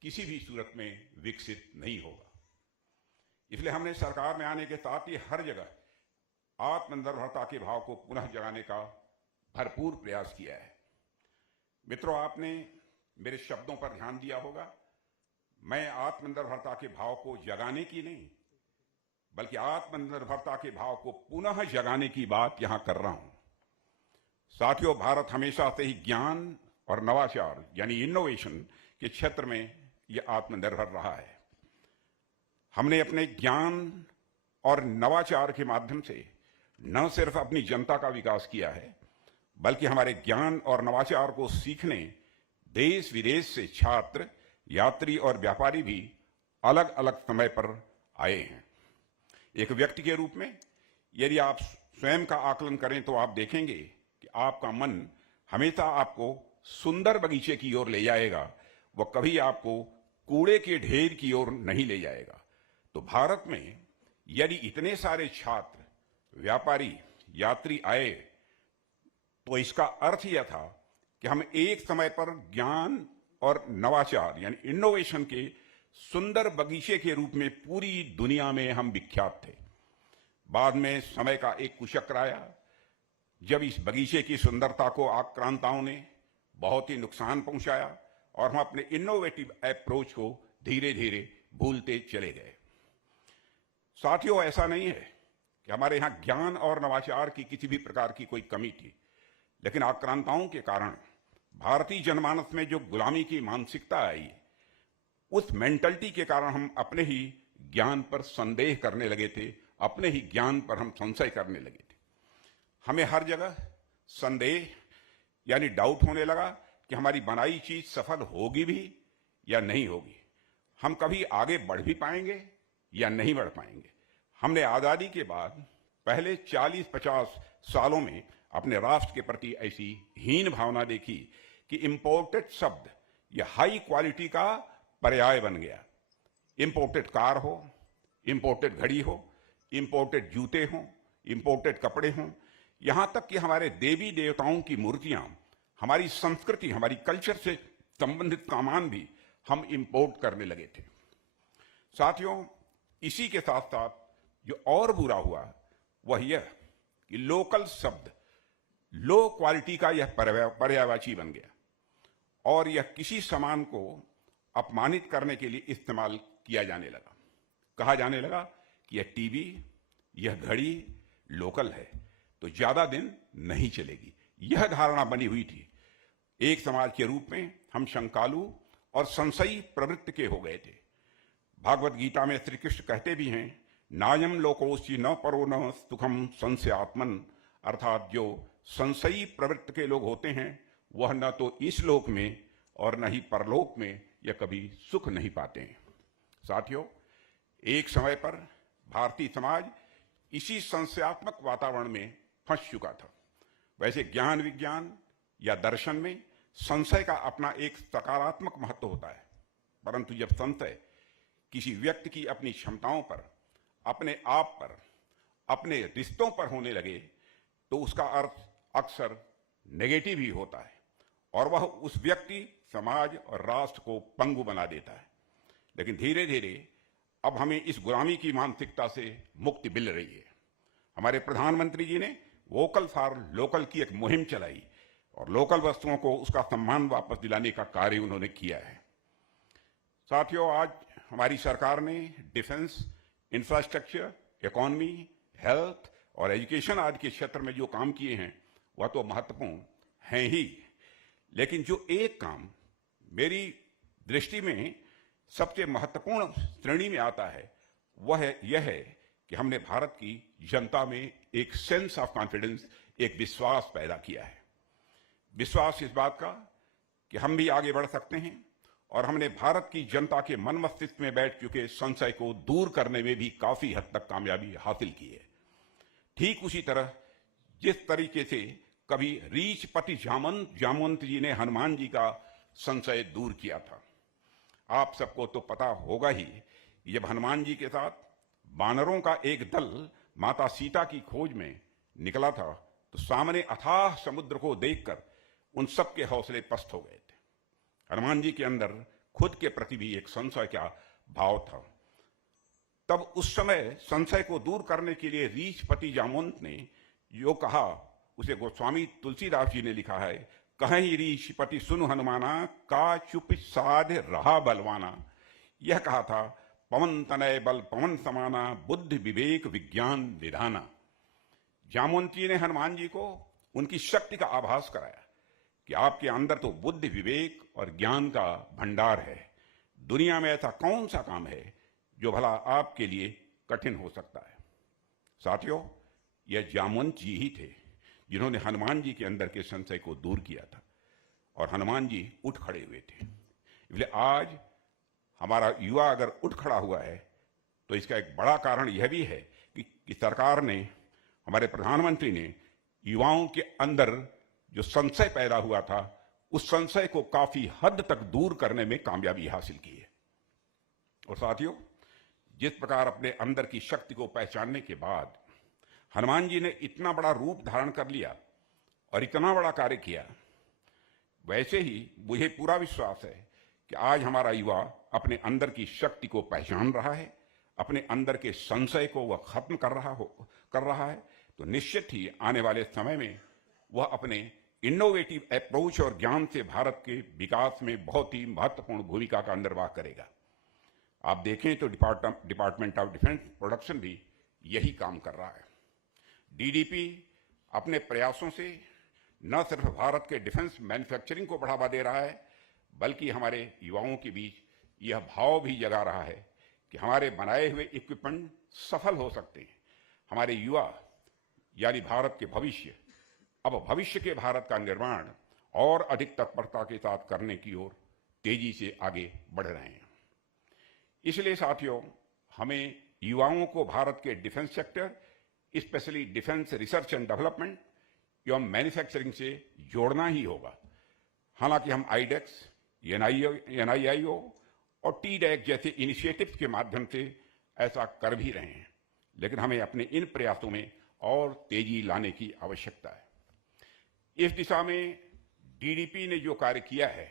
किसी भी सूरत में विकसित नहीं होगा। इसलिए हमने सरकार में आने के साथ ही हर जगह आत्मनिर्भरता के भाव को पुनः जगाने का भरपूर प्रयास किया है। मित्रों, आपने मेरे शब्दों पर ध्यान दिया होगा। मैं आत्मनिर्भरता के भाव को जगाने की नहीं, बल्कि आत्मनिर्भरता के भाव को पुनः जगाने की बात यहां कर रहा हूं। साथियों, भारत हमेशा से ही ज्ञान और नवाचार यानी इनोवेशन के क्षेत्र में यह आत्मनिर्भर रहा है। हमने अपने ज्ञान और नवाचार के माध्यम से न सिर्फ अपनी जनता का विकास किया है, बल्कि हमारे ज्ञान और नवाचार को सीखने देश विदेश से छात्र, यात्री और व्यापारी भी अलग अलग समय पर आए हैं। एक व्यक्ति के रूप में यदि आप स्वयं का आकलन करें तो आप देखेंगे कि आपका मन हमेशा आपको सुंदर बगीचे की ओर ले जाएगा, वह कभी आपको कूड़े के ढेर की ओर नहीं ले जाएगा। तो भारत में यदि इतने सारे छात्र, व्यापारी, यात्री आए तो इसका अर्थ यह था कि हम एक समय पर ज्ञान और नवाचार यानी इनोवेशन के सुंदर बगीचे के रूप में पूरी दुनिया में हम विख्यात थे। बाद में समय का एक कुचक्र आया जब इस बगीचे की सुंदरता को आक्रांताओं ने बहुत ही नुकसान पहुंचाया और हम अपने इनोवेटिव अप्रोच को धीरे धीरे भूलते चले गए। साथियों, ऐसा नहीं है कि हमारे यहां ज्ञान और नवाचार की किसी भी प्रकार की कोई कमी थी, लेकिन आक्रांताओं के कारण भारतीय जनमानस में जो गुलामी की मानसिकता आई, उस मेंटलिटी के कारण हम अपने ही ज्ञान पर संदेह करने लगे थे, अपने ही ज्ञान पर हम संशय करने लगे थे। हमें हर जगह संदेह यानी डाउट होने लगा कि हमारी बनाई चीज सफल होगी भी या नहीं होगी, हम कभी आगे बढ़ भी पाएंगे या नहीं बढ़ पाएंगे। हमने आजादी के बाद पहले 40-50 सालों में अपने राष्ट्र के प्रति ऐसी हीन भावना देखी कि इंपोर्टेड शब्द या हाई क्वालिटी का पर्याय बन गया। इंपोर्टेड कार हो, इंपोर्टेड घड़ी हो, इंपोर्टेड जूते हों, इंपोर्टेड कपड़े हों, यहां तक कि हमारे देवी देवताओं की मूर्तियां, हमारी संस्कृति, हमारी कल्चर से संबंधित सामान भी हम इंपोर्ट करने लगे थे। साथियों, इसी के साथ साथ जो और बुरा हुआ वह यह कि लोकल शब्द लो क्वालिटी का यह पर्यायवाची बन गया और यह किसी सामान को अपमानित करने के लिए इस्तेमाल किया जाने लगा। कहा जाने लगा कि यह टीवी, यह घड़ी लोकल है तो ज्यादा दिन नहीं चलेगी। यह धारणा बनी हुई थी। एक समाज के रूप में हम शंकालु और संशयी प्रवृत्ति के हो गए थे। भागवत गीता में श्री कृष्ण कहते भी हैं, नायम लोकोस्ति न परो न सुखम संशयात्मन, अर्थात जो संशयी प्रवृत्ति के लोग होते हैं वह न तो इस लोक में और न ही परलोक में यह कभी सुख नहीं पाते हैं। साथियों, एक समय पर भारतीय समाज इसी संशयात्मक वातावरण में फंस चुका था। वैसे ज्ञान विज्ञान या दर्शन में संशय का अपना एक सकारात्मक महत्व होता है, परंतु जब संशय किसी व्यक्ति की अपनी क्षमताओं पर, अपने आप पर, अपने रिश्तों पर होने लगे तो उसका अर्थ अक्सर नेगेटिव ही होता है और वह उस व्यक्ति, समाज और राष्ट्र को पंगु बना देता है। लेकिन धीरे धीरे अब हमें इस गुलामी की मानसिकता से मुक्ति मिल रही है। हमारे प्रधानमंत्री जी ने वोकल फॉर लोकल की एक मुहिम चलाई और लोकल वस्तुओं को उसका सम्मान वापस दिलाने का कार्य उन्होंने किया है। साथियों, आज हमारी सरकार ने डिफेंस, इंफ्रास्ट्रक्चर, इकोनॉमी, हेल्थ और एजुकेशन आदि के क्षेत्र में जो काम किए हैं वह तो महत्वपूर्ण हैं ही, लेकिन जो एक काम मेरी दृष्टि में सबसे महत्वपूर्ण श्रेणी में आता है वह यह है कि हमने भारत की जनता में एक सेंस ऑफ कॉन्फिडेंस, एक विश्वास पैदा किया है। विश्वास इस बात का कि हम भी आगे बढ़ सकते हैं और हमने भारत की जनता के मन मस्तिष्क में बैठ चुके संशय को दूर करने में भी काफी हद तक कामयाबी हासिल की है। ठीक उसी तरह जिस तरीके से कभी रीछपति जामवंत जी ने हनुमान जी का संशय दूर किया था। आप सबको तो पता होगा ही, जब हनुमान जी के साथ बानरों का एक दल माता सीता की खोज में निकला था तो सामने अथाह समुद्र को देखकर उन सब के हौसले पस्त हो गए थे। हनुमान जी के अंदर खुद के प्रति भी एक संशय का भाव था। तब उस समय संशय को दूर करने के लिए रीछपति जामवंत ने जो कहा उसे गोस्वामी तुलसीदास जी ने लिखा है, कहीं रीछपति सुनु हनुमाना, का चुप साध रहा बलवाना। यह कहा था, पवन तनय बल पवन समाना, बुद्धि विवेक विज्ञान निधाना। जामवंत जी ने हनुमान जी को उनकी शक्ति का आभास कराया कि आपके अंदर तो बुद्धि विवेक और ज्ञान का भंडार है। दुनिया में ऐसा कौन सा काम है जो भला आपके लिए कठिन हो सकता है। साथियों, यह जामवंत जी ही थे जिन्होंने हनुमान जी के अंदर के संशय को दूर किया था और हनुमान जी उठ खड़े हुए थे। इसलिए आज हमारा युवा अगर उठ खड़ा हुआ है तो इसका एक बड़ा कारण यह भी है कि सरकार ने, हमारे प्रधानमंत्री ने युवाओं के अंदर जो संशय पैदा हुआ था उस संशय को काफी हद तक दूर करने में कामयाबी हासिल की है। और साथियों, जिस प्रकार अपने अंदर की शक्ति को पहचानने के बाद हनुमान जी ने इतना बड़ा रूप धारण कर लिया और इतना बड़ा कार्य किया, वैसे ही मुझे पूरा विश्वास है कि आज हमारा युवा अपने अंदर की शक्ति को पहचान रहा है, अपने अंदर के संशय को वह खत्म कर रहा है, तो निश्चित ही आने वाले समय में वह अपने इनोवेटिव अप्रोच और ज्ञान से भारत के विकास में बहुत ही महत्वपूर्ण भूमिका का निर्वाह करेगा। आप देखें तो डिपार्टमेंट ऑफ डिफेंस प्रोडक्शन भी यही काम कर रहा है। डीडीपी अपने प्रयासों से न सिर्फ भारत के डिफेंस मैन्युफैक्चरिंग को बढ़ावा दे रहा है, बल्कि हमारे युवाओं के बीच यह भाव भी जगा रहा है कि हमारे बनाए हुए इक्विपमेंट सफल हो सकते हैं। हमारे युवा यानी भारत के भविष्य अब भविष्य के भारत का निर्माण और अधिक तत्परता के साथ करने की ओर तेजी से आगे बढ़ रहे हैं। इसलिए साथियों, हमें युवाओं को भारत के defence sector, specially defence research and development एवं मैन्युफैक्चरिंग से जोड़ना ही होगा। हालांकि हम आईडेक्स, NIIO और TDEC जैसे इनिशिएटिव्स के माध्यम से ऐसा कर भी रहे हैं, लेकिन हमें अपने इन प्रयासों में और तेजी लाने की आवश्यकता है। इस दिशा में डीडीपी ने जो कार्य किया है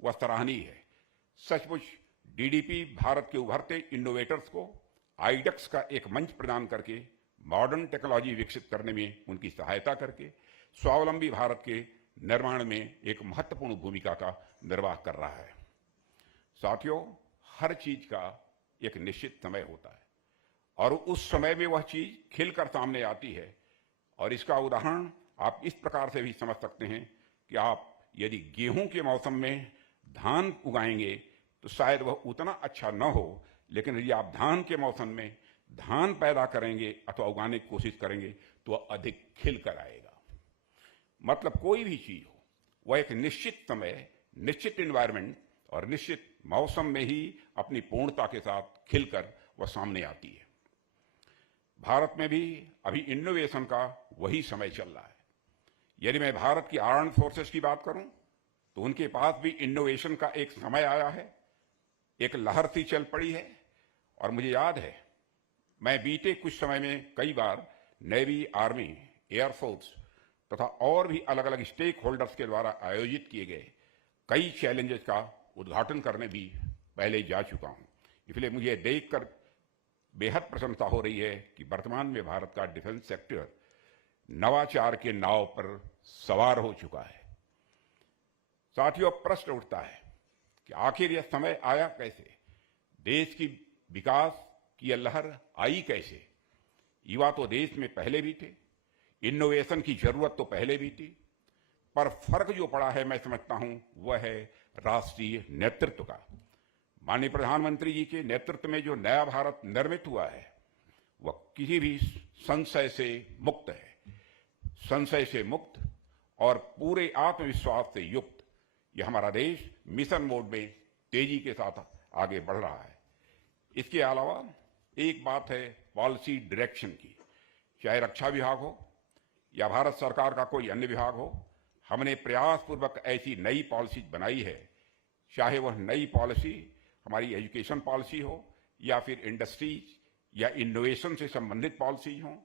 वह सराहनीय है। सचमुच डीडीपी भारत के उभरते इनोवेटर्स को आईडेक्स का एक मंच प्रदान करके मॉडर्न टेक्नोलॉजी विकसित करने में उनकी सहायता करके स्वावलंबी भारत के निर्माण में एक महत्वपूर्ण भूमिका का निर्वाह कर रहा है। साथियों, हर चीज का एक निश्चित समय होता है और उस समय में वह चीज खिलकर सामने आती है। और इसका उदाहरण आप इस प्रकार से भी समझ सकते हैं कि आप यदि गेहूं के मौसम में धान उगाएंगे तो शायद वह उतना अच्छा न हो, लेकिन यदि आप धान के मौसम में धान पैदा करेंगे अथवा उगाने की कोशिश करेंगे तो वह अधिक खिल कर आएगा। मतलब कोई भी चीज हो, वह एक निश्चित समय, निश्चित एनवायरनमेंट और निश्चित मौसम में ही अपनी पूर्णता के साथ खिलकर वह सामने आती है। भारत में भी अभी इनोवेशन का वही समय चल रहा है। यदि मैं भारत की आर्म्ड फोर्सेस की बात करूं तो उनके पास भी इनोवेशन का एक समय आया है, एक लहर सी चल पड़ी है। और मुझे याद है, मैं बीते कुछ समय में कई बार नेवी, आर्मी, एयरफोर्स तथा और भी अलग अलग स्टेक होल्डर्स के द्वारा आयोजित किए गए कई चैलेंजेस का उद्घाटन करने भी पहले जा चुका हूं। इसलिए मुझे देखकर बेहद प्रसन्नता हो रही है कि वर्तमान में भारत का डिफेंस सेक्टर नवाचार के नाव पर सवार हो चुका है। साथियों, प्रश्न उठता है कि आखिर यह समय आया कैसे, देश की विकास की यह लहर आई कैसे। युवा तो देश में पहले भी थे, इनोवेशन की जरूरत तो पहले भी थी, पर फर्क जो पड़ा है मैं समझता हूं वह है राष्ट्रीय नेतृत्व का। माननीय प्रधानमंत्री जी के नेतृत्व में जो नया भारत निर्मित हुआ है वह किसी भी संशय से मुक्त है, संशय से मुक्त और पूरे आत्मविश्वास से युक्त। यह हमारा देश मिशन मोड में तेजी के साथ आगे बढ़ रहा है। इसके अलावा एक बात है पॉलिसी डायरेक्शन की, चाहे रक्षा विभाग हो या भारत सरकार का कोई अन्य विभाग हो, हमने प्रयासपूर्वक ऐसी नई पॉलिसी बनाई है, चाहे वह नई पॉलिसी हमारी एजुकेशन पॉलिसी हो या फिर इंडस्ट्रीज या इनोवेशन से संबंधित पॉलिसी हो,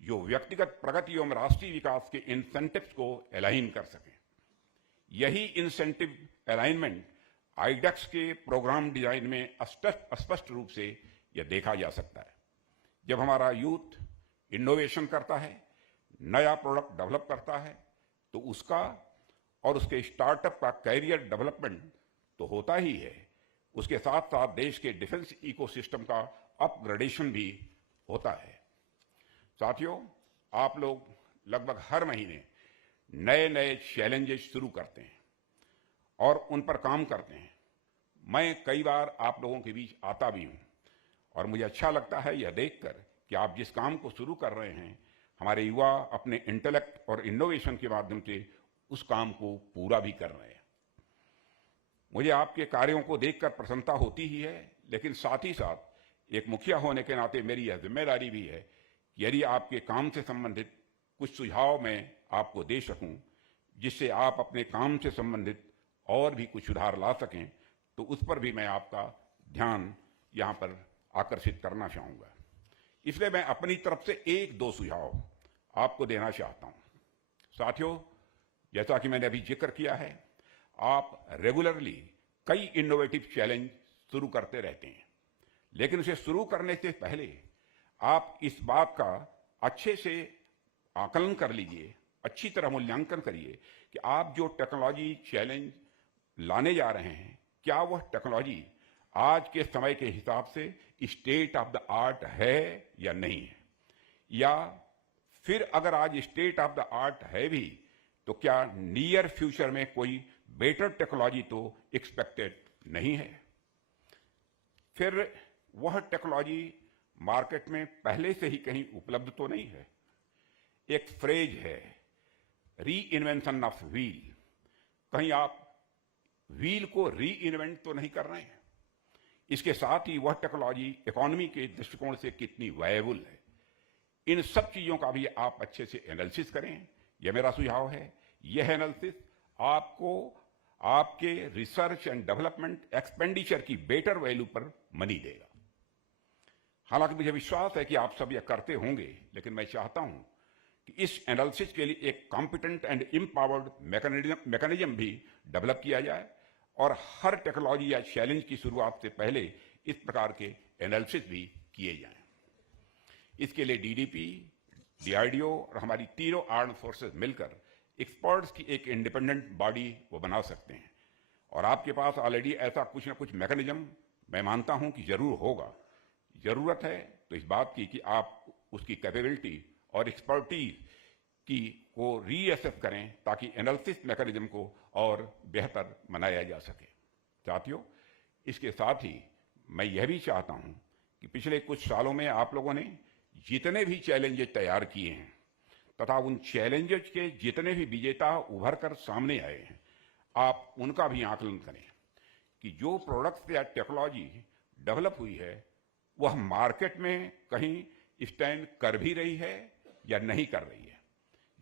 जो व्यक्तिगत प्रगति एवं राष्ट्रीय विकास के इंसेंटिव्स को अलाइन कर सकें। यही इंसेंटिव अलाइनमेंट आईडेक्स के प्रोग्राम डिजाइन में स्पष्ट रूप से यह देखा जा सकता है। जब हमारा यूथ इनोवेशन करता है, नया प्रोडक्ट डेवलप करता है, तो उसका और उसके स्टार्टअप का कैरियर डेवलपमेंट तो होता ही है, उसके साथ साथ देश के डिफेंस इकोसिस्टम का अपग्रेडेशन भी होता है। साथियों, आप लोग लगभग हर महीने नए नए चैलेंजेस शुरू करते हैं और उन पर काम करते हैं। मैं कई बार आप लोगों के बीच आता भी हूं और मुझे अच्छा लगता है यह देखकर कि आप जिस काम को शुरू कर रहे हैं, हमारे युवा अपने इंटेलेक्ट और इनोवेशन के माध्यम से उस काम को पूरा भी कर रहे हैं। मुझे आपके कार्यों को देखकर प्रसन्नता होती ही है, लेकिन साथ ही साथ एक मुखिया होने के नाते मेरी यह जिम्मेदारी भी है कि यदि आपके काम से संबंधित कुछ सुझाव मैं आपको दे सकूं, जिससे आप अपने काम से संबंधित और भी कुछ सुधार ला सकें, तो उस पर भी मैं आपका ध्यान यहाँ पर आकर्षित करना चाहूंगा। इसलिए मैं अपनी तरफ से एक दो सुझाव आपको देना चाहता हूं। साथियों, जैसा कि मैंने अभी जिक्र किया है, आप रेगुलरली कई इनोवेटिव चैलेंज शुरू करते रहते हैं, लेकिन उसे शुरू करने से पहले आप इस बात का अच्छे से आकलन कर लीजिए, अच्छी तरह मूल्यांकन करिए कि आप जो टेक्नोलॉजी चैलेंज लाने जा रहे हैं, क्या वह टेक्नोलॉजी आज के समय के हिसाब से स्टेट ऑफ द आर्ट है या नहीं है, या फिर अगर आज स्टेट ऑफ द आर्ट है भी तो क्या नियर फ्यूचर में कोई बेटर टेक्नोलॉजी तो एक्सपेक्टेड नहीं है। फिर वह टेक्नोलॉजी मार्केट में पहले से ही कहीं उपलब्ध तो नहीं है। एक फ्रेज है, री इन्वेंशन ऑफ व्हील। कहीं आप व्हील को री इन्वेंट तो नहीं कर रहे हैं। इसके साथ ही वह टेक्नोलॉजी इकोनॉमी के दृष्टिकोण से कितनी वायबल है, इन सब चीजों का भी आप अच्छे से एनालिसिस करें। यह मेरा सुझाव है। यह एनालिसिस आपको आपके रिसर्च एंड डेवलपमेंट एक्सपेंडिचर की बेटर वैल्यू पर मनी देगा। हालांकि मुझे विश्वास है कि आप सब यह करते होंगे, लेकिन मैं चाहता हूं कि इस एनालिसिस के लिए एक कॉम्पिटेंट एंड एम्पावर्ड मैकेनिज्म भी डेवलप किया जाए और हर टेक्नोलॉजी या चैलेंज की शुरुआत से पहले इस प्रकार के एनालिसिस भी किए जाएं। इसके लिए डीडीपी, डीआरडीओ और हमारी तीनों आर्म्ड फोर्सेस मिलकर एक्सपर्ट्स की एक इंडिपेंडेंट बॉडी वो बना सकते हैं। और आपके पास ऑलरेडी ऐसा कुछ ना कुछ मैकेनिज्म मैं मानता हूं कि जरूर होगा। जरूरत है तो इस बात की कि आप उसकी कैपेबिलिटी और एक्सपर्टीज की को रीअसेस करें ताकि एनालिसिस मैकेनिज्म को और बेहतर बनाया जा सके। साथियों, इसके साथ ही मैं यह भी चाहता हूं कि पिछले कुछ सालों में आप लोगों ने जितने भी चैलेंजेस तैयार किए हैं तथा उन चैलेंजेस के जितने भी विजेता उभर कर सामने आए हैं, आप उनका भी आकलन करें कि जो प्रोडक्ट्स या टेक्नोलॉजी डेवलप हुई है वह मार्केट में कहीं स्टैंड कर भी रही है या नहीं कर रही है।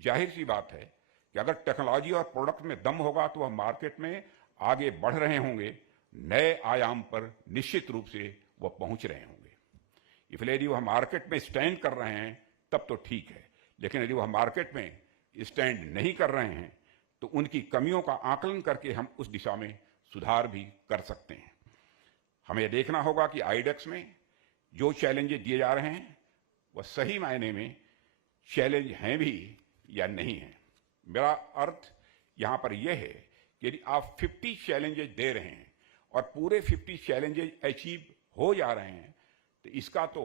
जाहिर सी बात है कि अगर टेक्नोलॉजी और प्रोडक्ट में दम होगा तो वह मार्केट में आगे बढ़ रहे होंगे, नए आयाम पर निश्चित रूप से वह पहुंच रहे होंगे। इसलिए यदि वह मार्केट में स्टैंड कर रहे हैं तब तो ठीक है, लेकिन यदि वह मार्केट में स्टैंड नहीं कर रहे हैं तो उनकी कमियों का आकलन करके हम उस दिशा में सुधार भी कर सकते हैं। हमें देखना होगा कि आईडेक्स में जो चैलेंजेस दिए जा रहे हैं वह सही मायने में चैलेंज हैं भी या नहीं है। मेरा अर्थ यहां पर यह है कि यदि आप 50 चैलेंजेस दे रहे हैं और पूरे 50 चैलेंजेस अचीव हो जा रहे हैं तो इसका तो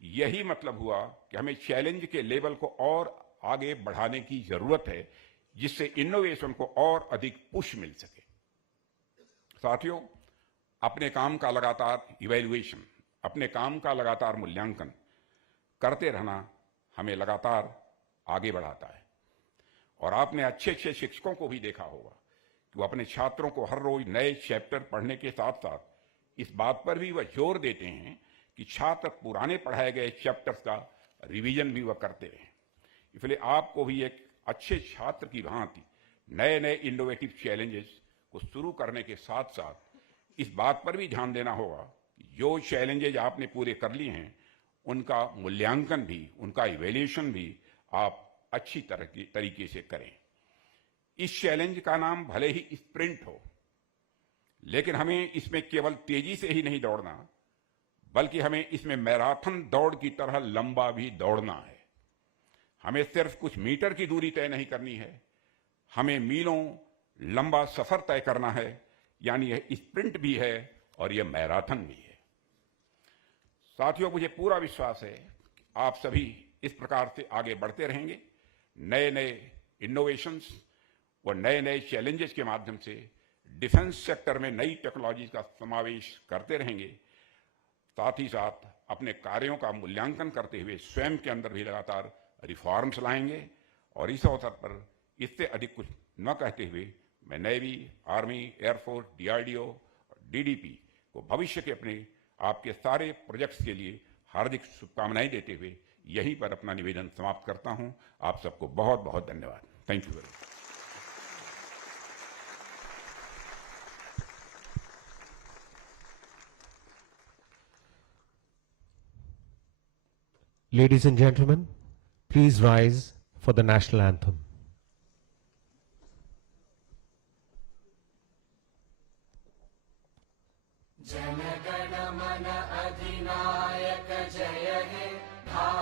यही मतलब हुआ कि हमें चैलेंज के लेवल को और आगे बढ़ाने की जरूरत है, जिससे इनोवेशन को और अधिक पुश मिल सके। साथियों, अपने काम का लगातार इवैल्यूएशन, अपने काम का लगातार मूल्यांकन करते रहना हमें लगातार आगे बढ़ाता है। और आपने अच्छे अच्छे शिक्षकों को भी देखा होगा कि वो अपने छात्रों को हर रोज नए चैप्टर पढ़ने के साथ साथ इस बात पर भी वह जोर देते हैं कि छात्र पुराने पढ़ाए गए चैप्टर्स का रिवीजन भी वह करते रहें। इसलिए आपको भी एक अच्छे छात्र की भांति नए नए इनोवेटिव चैलेंजेस को शुरू करने के साथ साथ इस बात पर भी ध्यान देना होगा कि जो चैलेंजेज आपने पूरे कर लिए हैं उनका मूल्यांकन भी, उनका इवैल्यूएशन भी आप अच्छी तरीके से करें। इस चैलेंज का नाम भले ही स्प्रिंट हो, लेकिन हमें इसमें केवल तेजी से ही नहीं दौड़ना, बल्कि हमें इसमें मैराथन दौड़ की तरह लंबा भी दौड़ना है। हमें सिर्फ कुछ मीटर की दूरी तय नहीं करनी है, हमें मीलों लंबा सफर तय करना है। यानी यह स्प्रिंट भी है और यह मैराथन भी है। साथियों, मुझे पूरा विश्वास है कि आप सभी इस प्रकार से आगे बढ़ते रहेंगे, नए नए इनोवेशंस और नए नए चैलेंजेस के माध्यम से डिफेंस सेक्टर में नई टेक्नोलॉजी का समावेश करते रहेंगे। साथ ही साथ अपने कार्यों का मूल्यांकन करते हुए स्वयं के अंदर भी लगातार रिफॉर्म्स लाएंगे। और इस अवसर पर इससे अधिक कुछ न कहते हुए मैं नेवी, आर्मी, एयरफोर्स, डीआरडीओ और डीडीपी को भविष्य के अपने आपके सारे प्रोजेक्ट्स के लिए हार्दिक शुभकामनाएं देते हुए यहीं पर अपना निवेदन समाप्त करता हूं। आप सबको बहुत बहुत धन्यवाद। Thank you very much. Ladies and gentlemen, please rise for the national anthem. Jana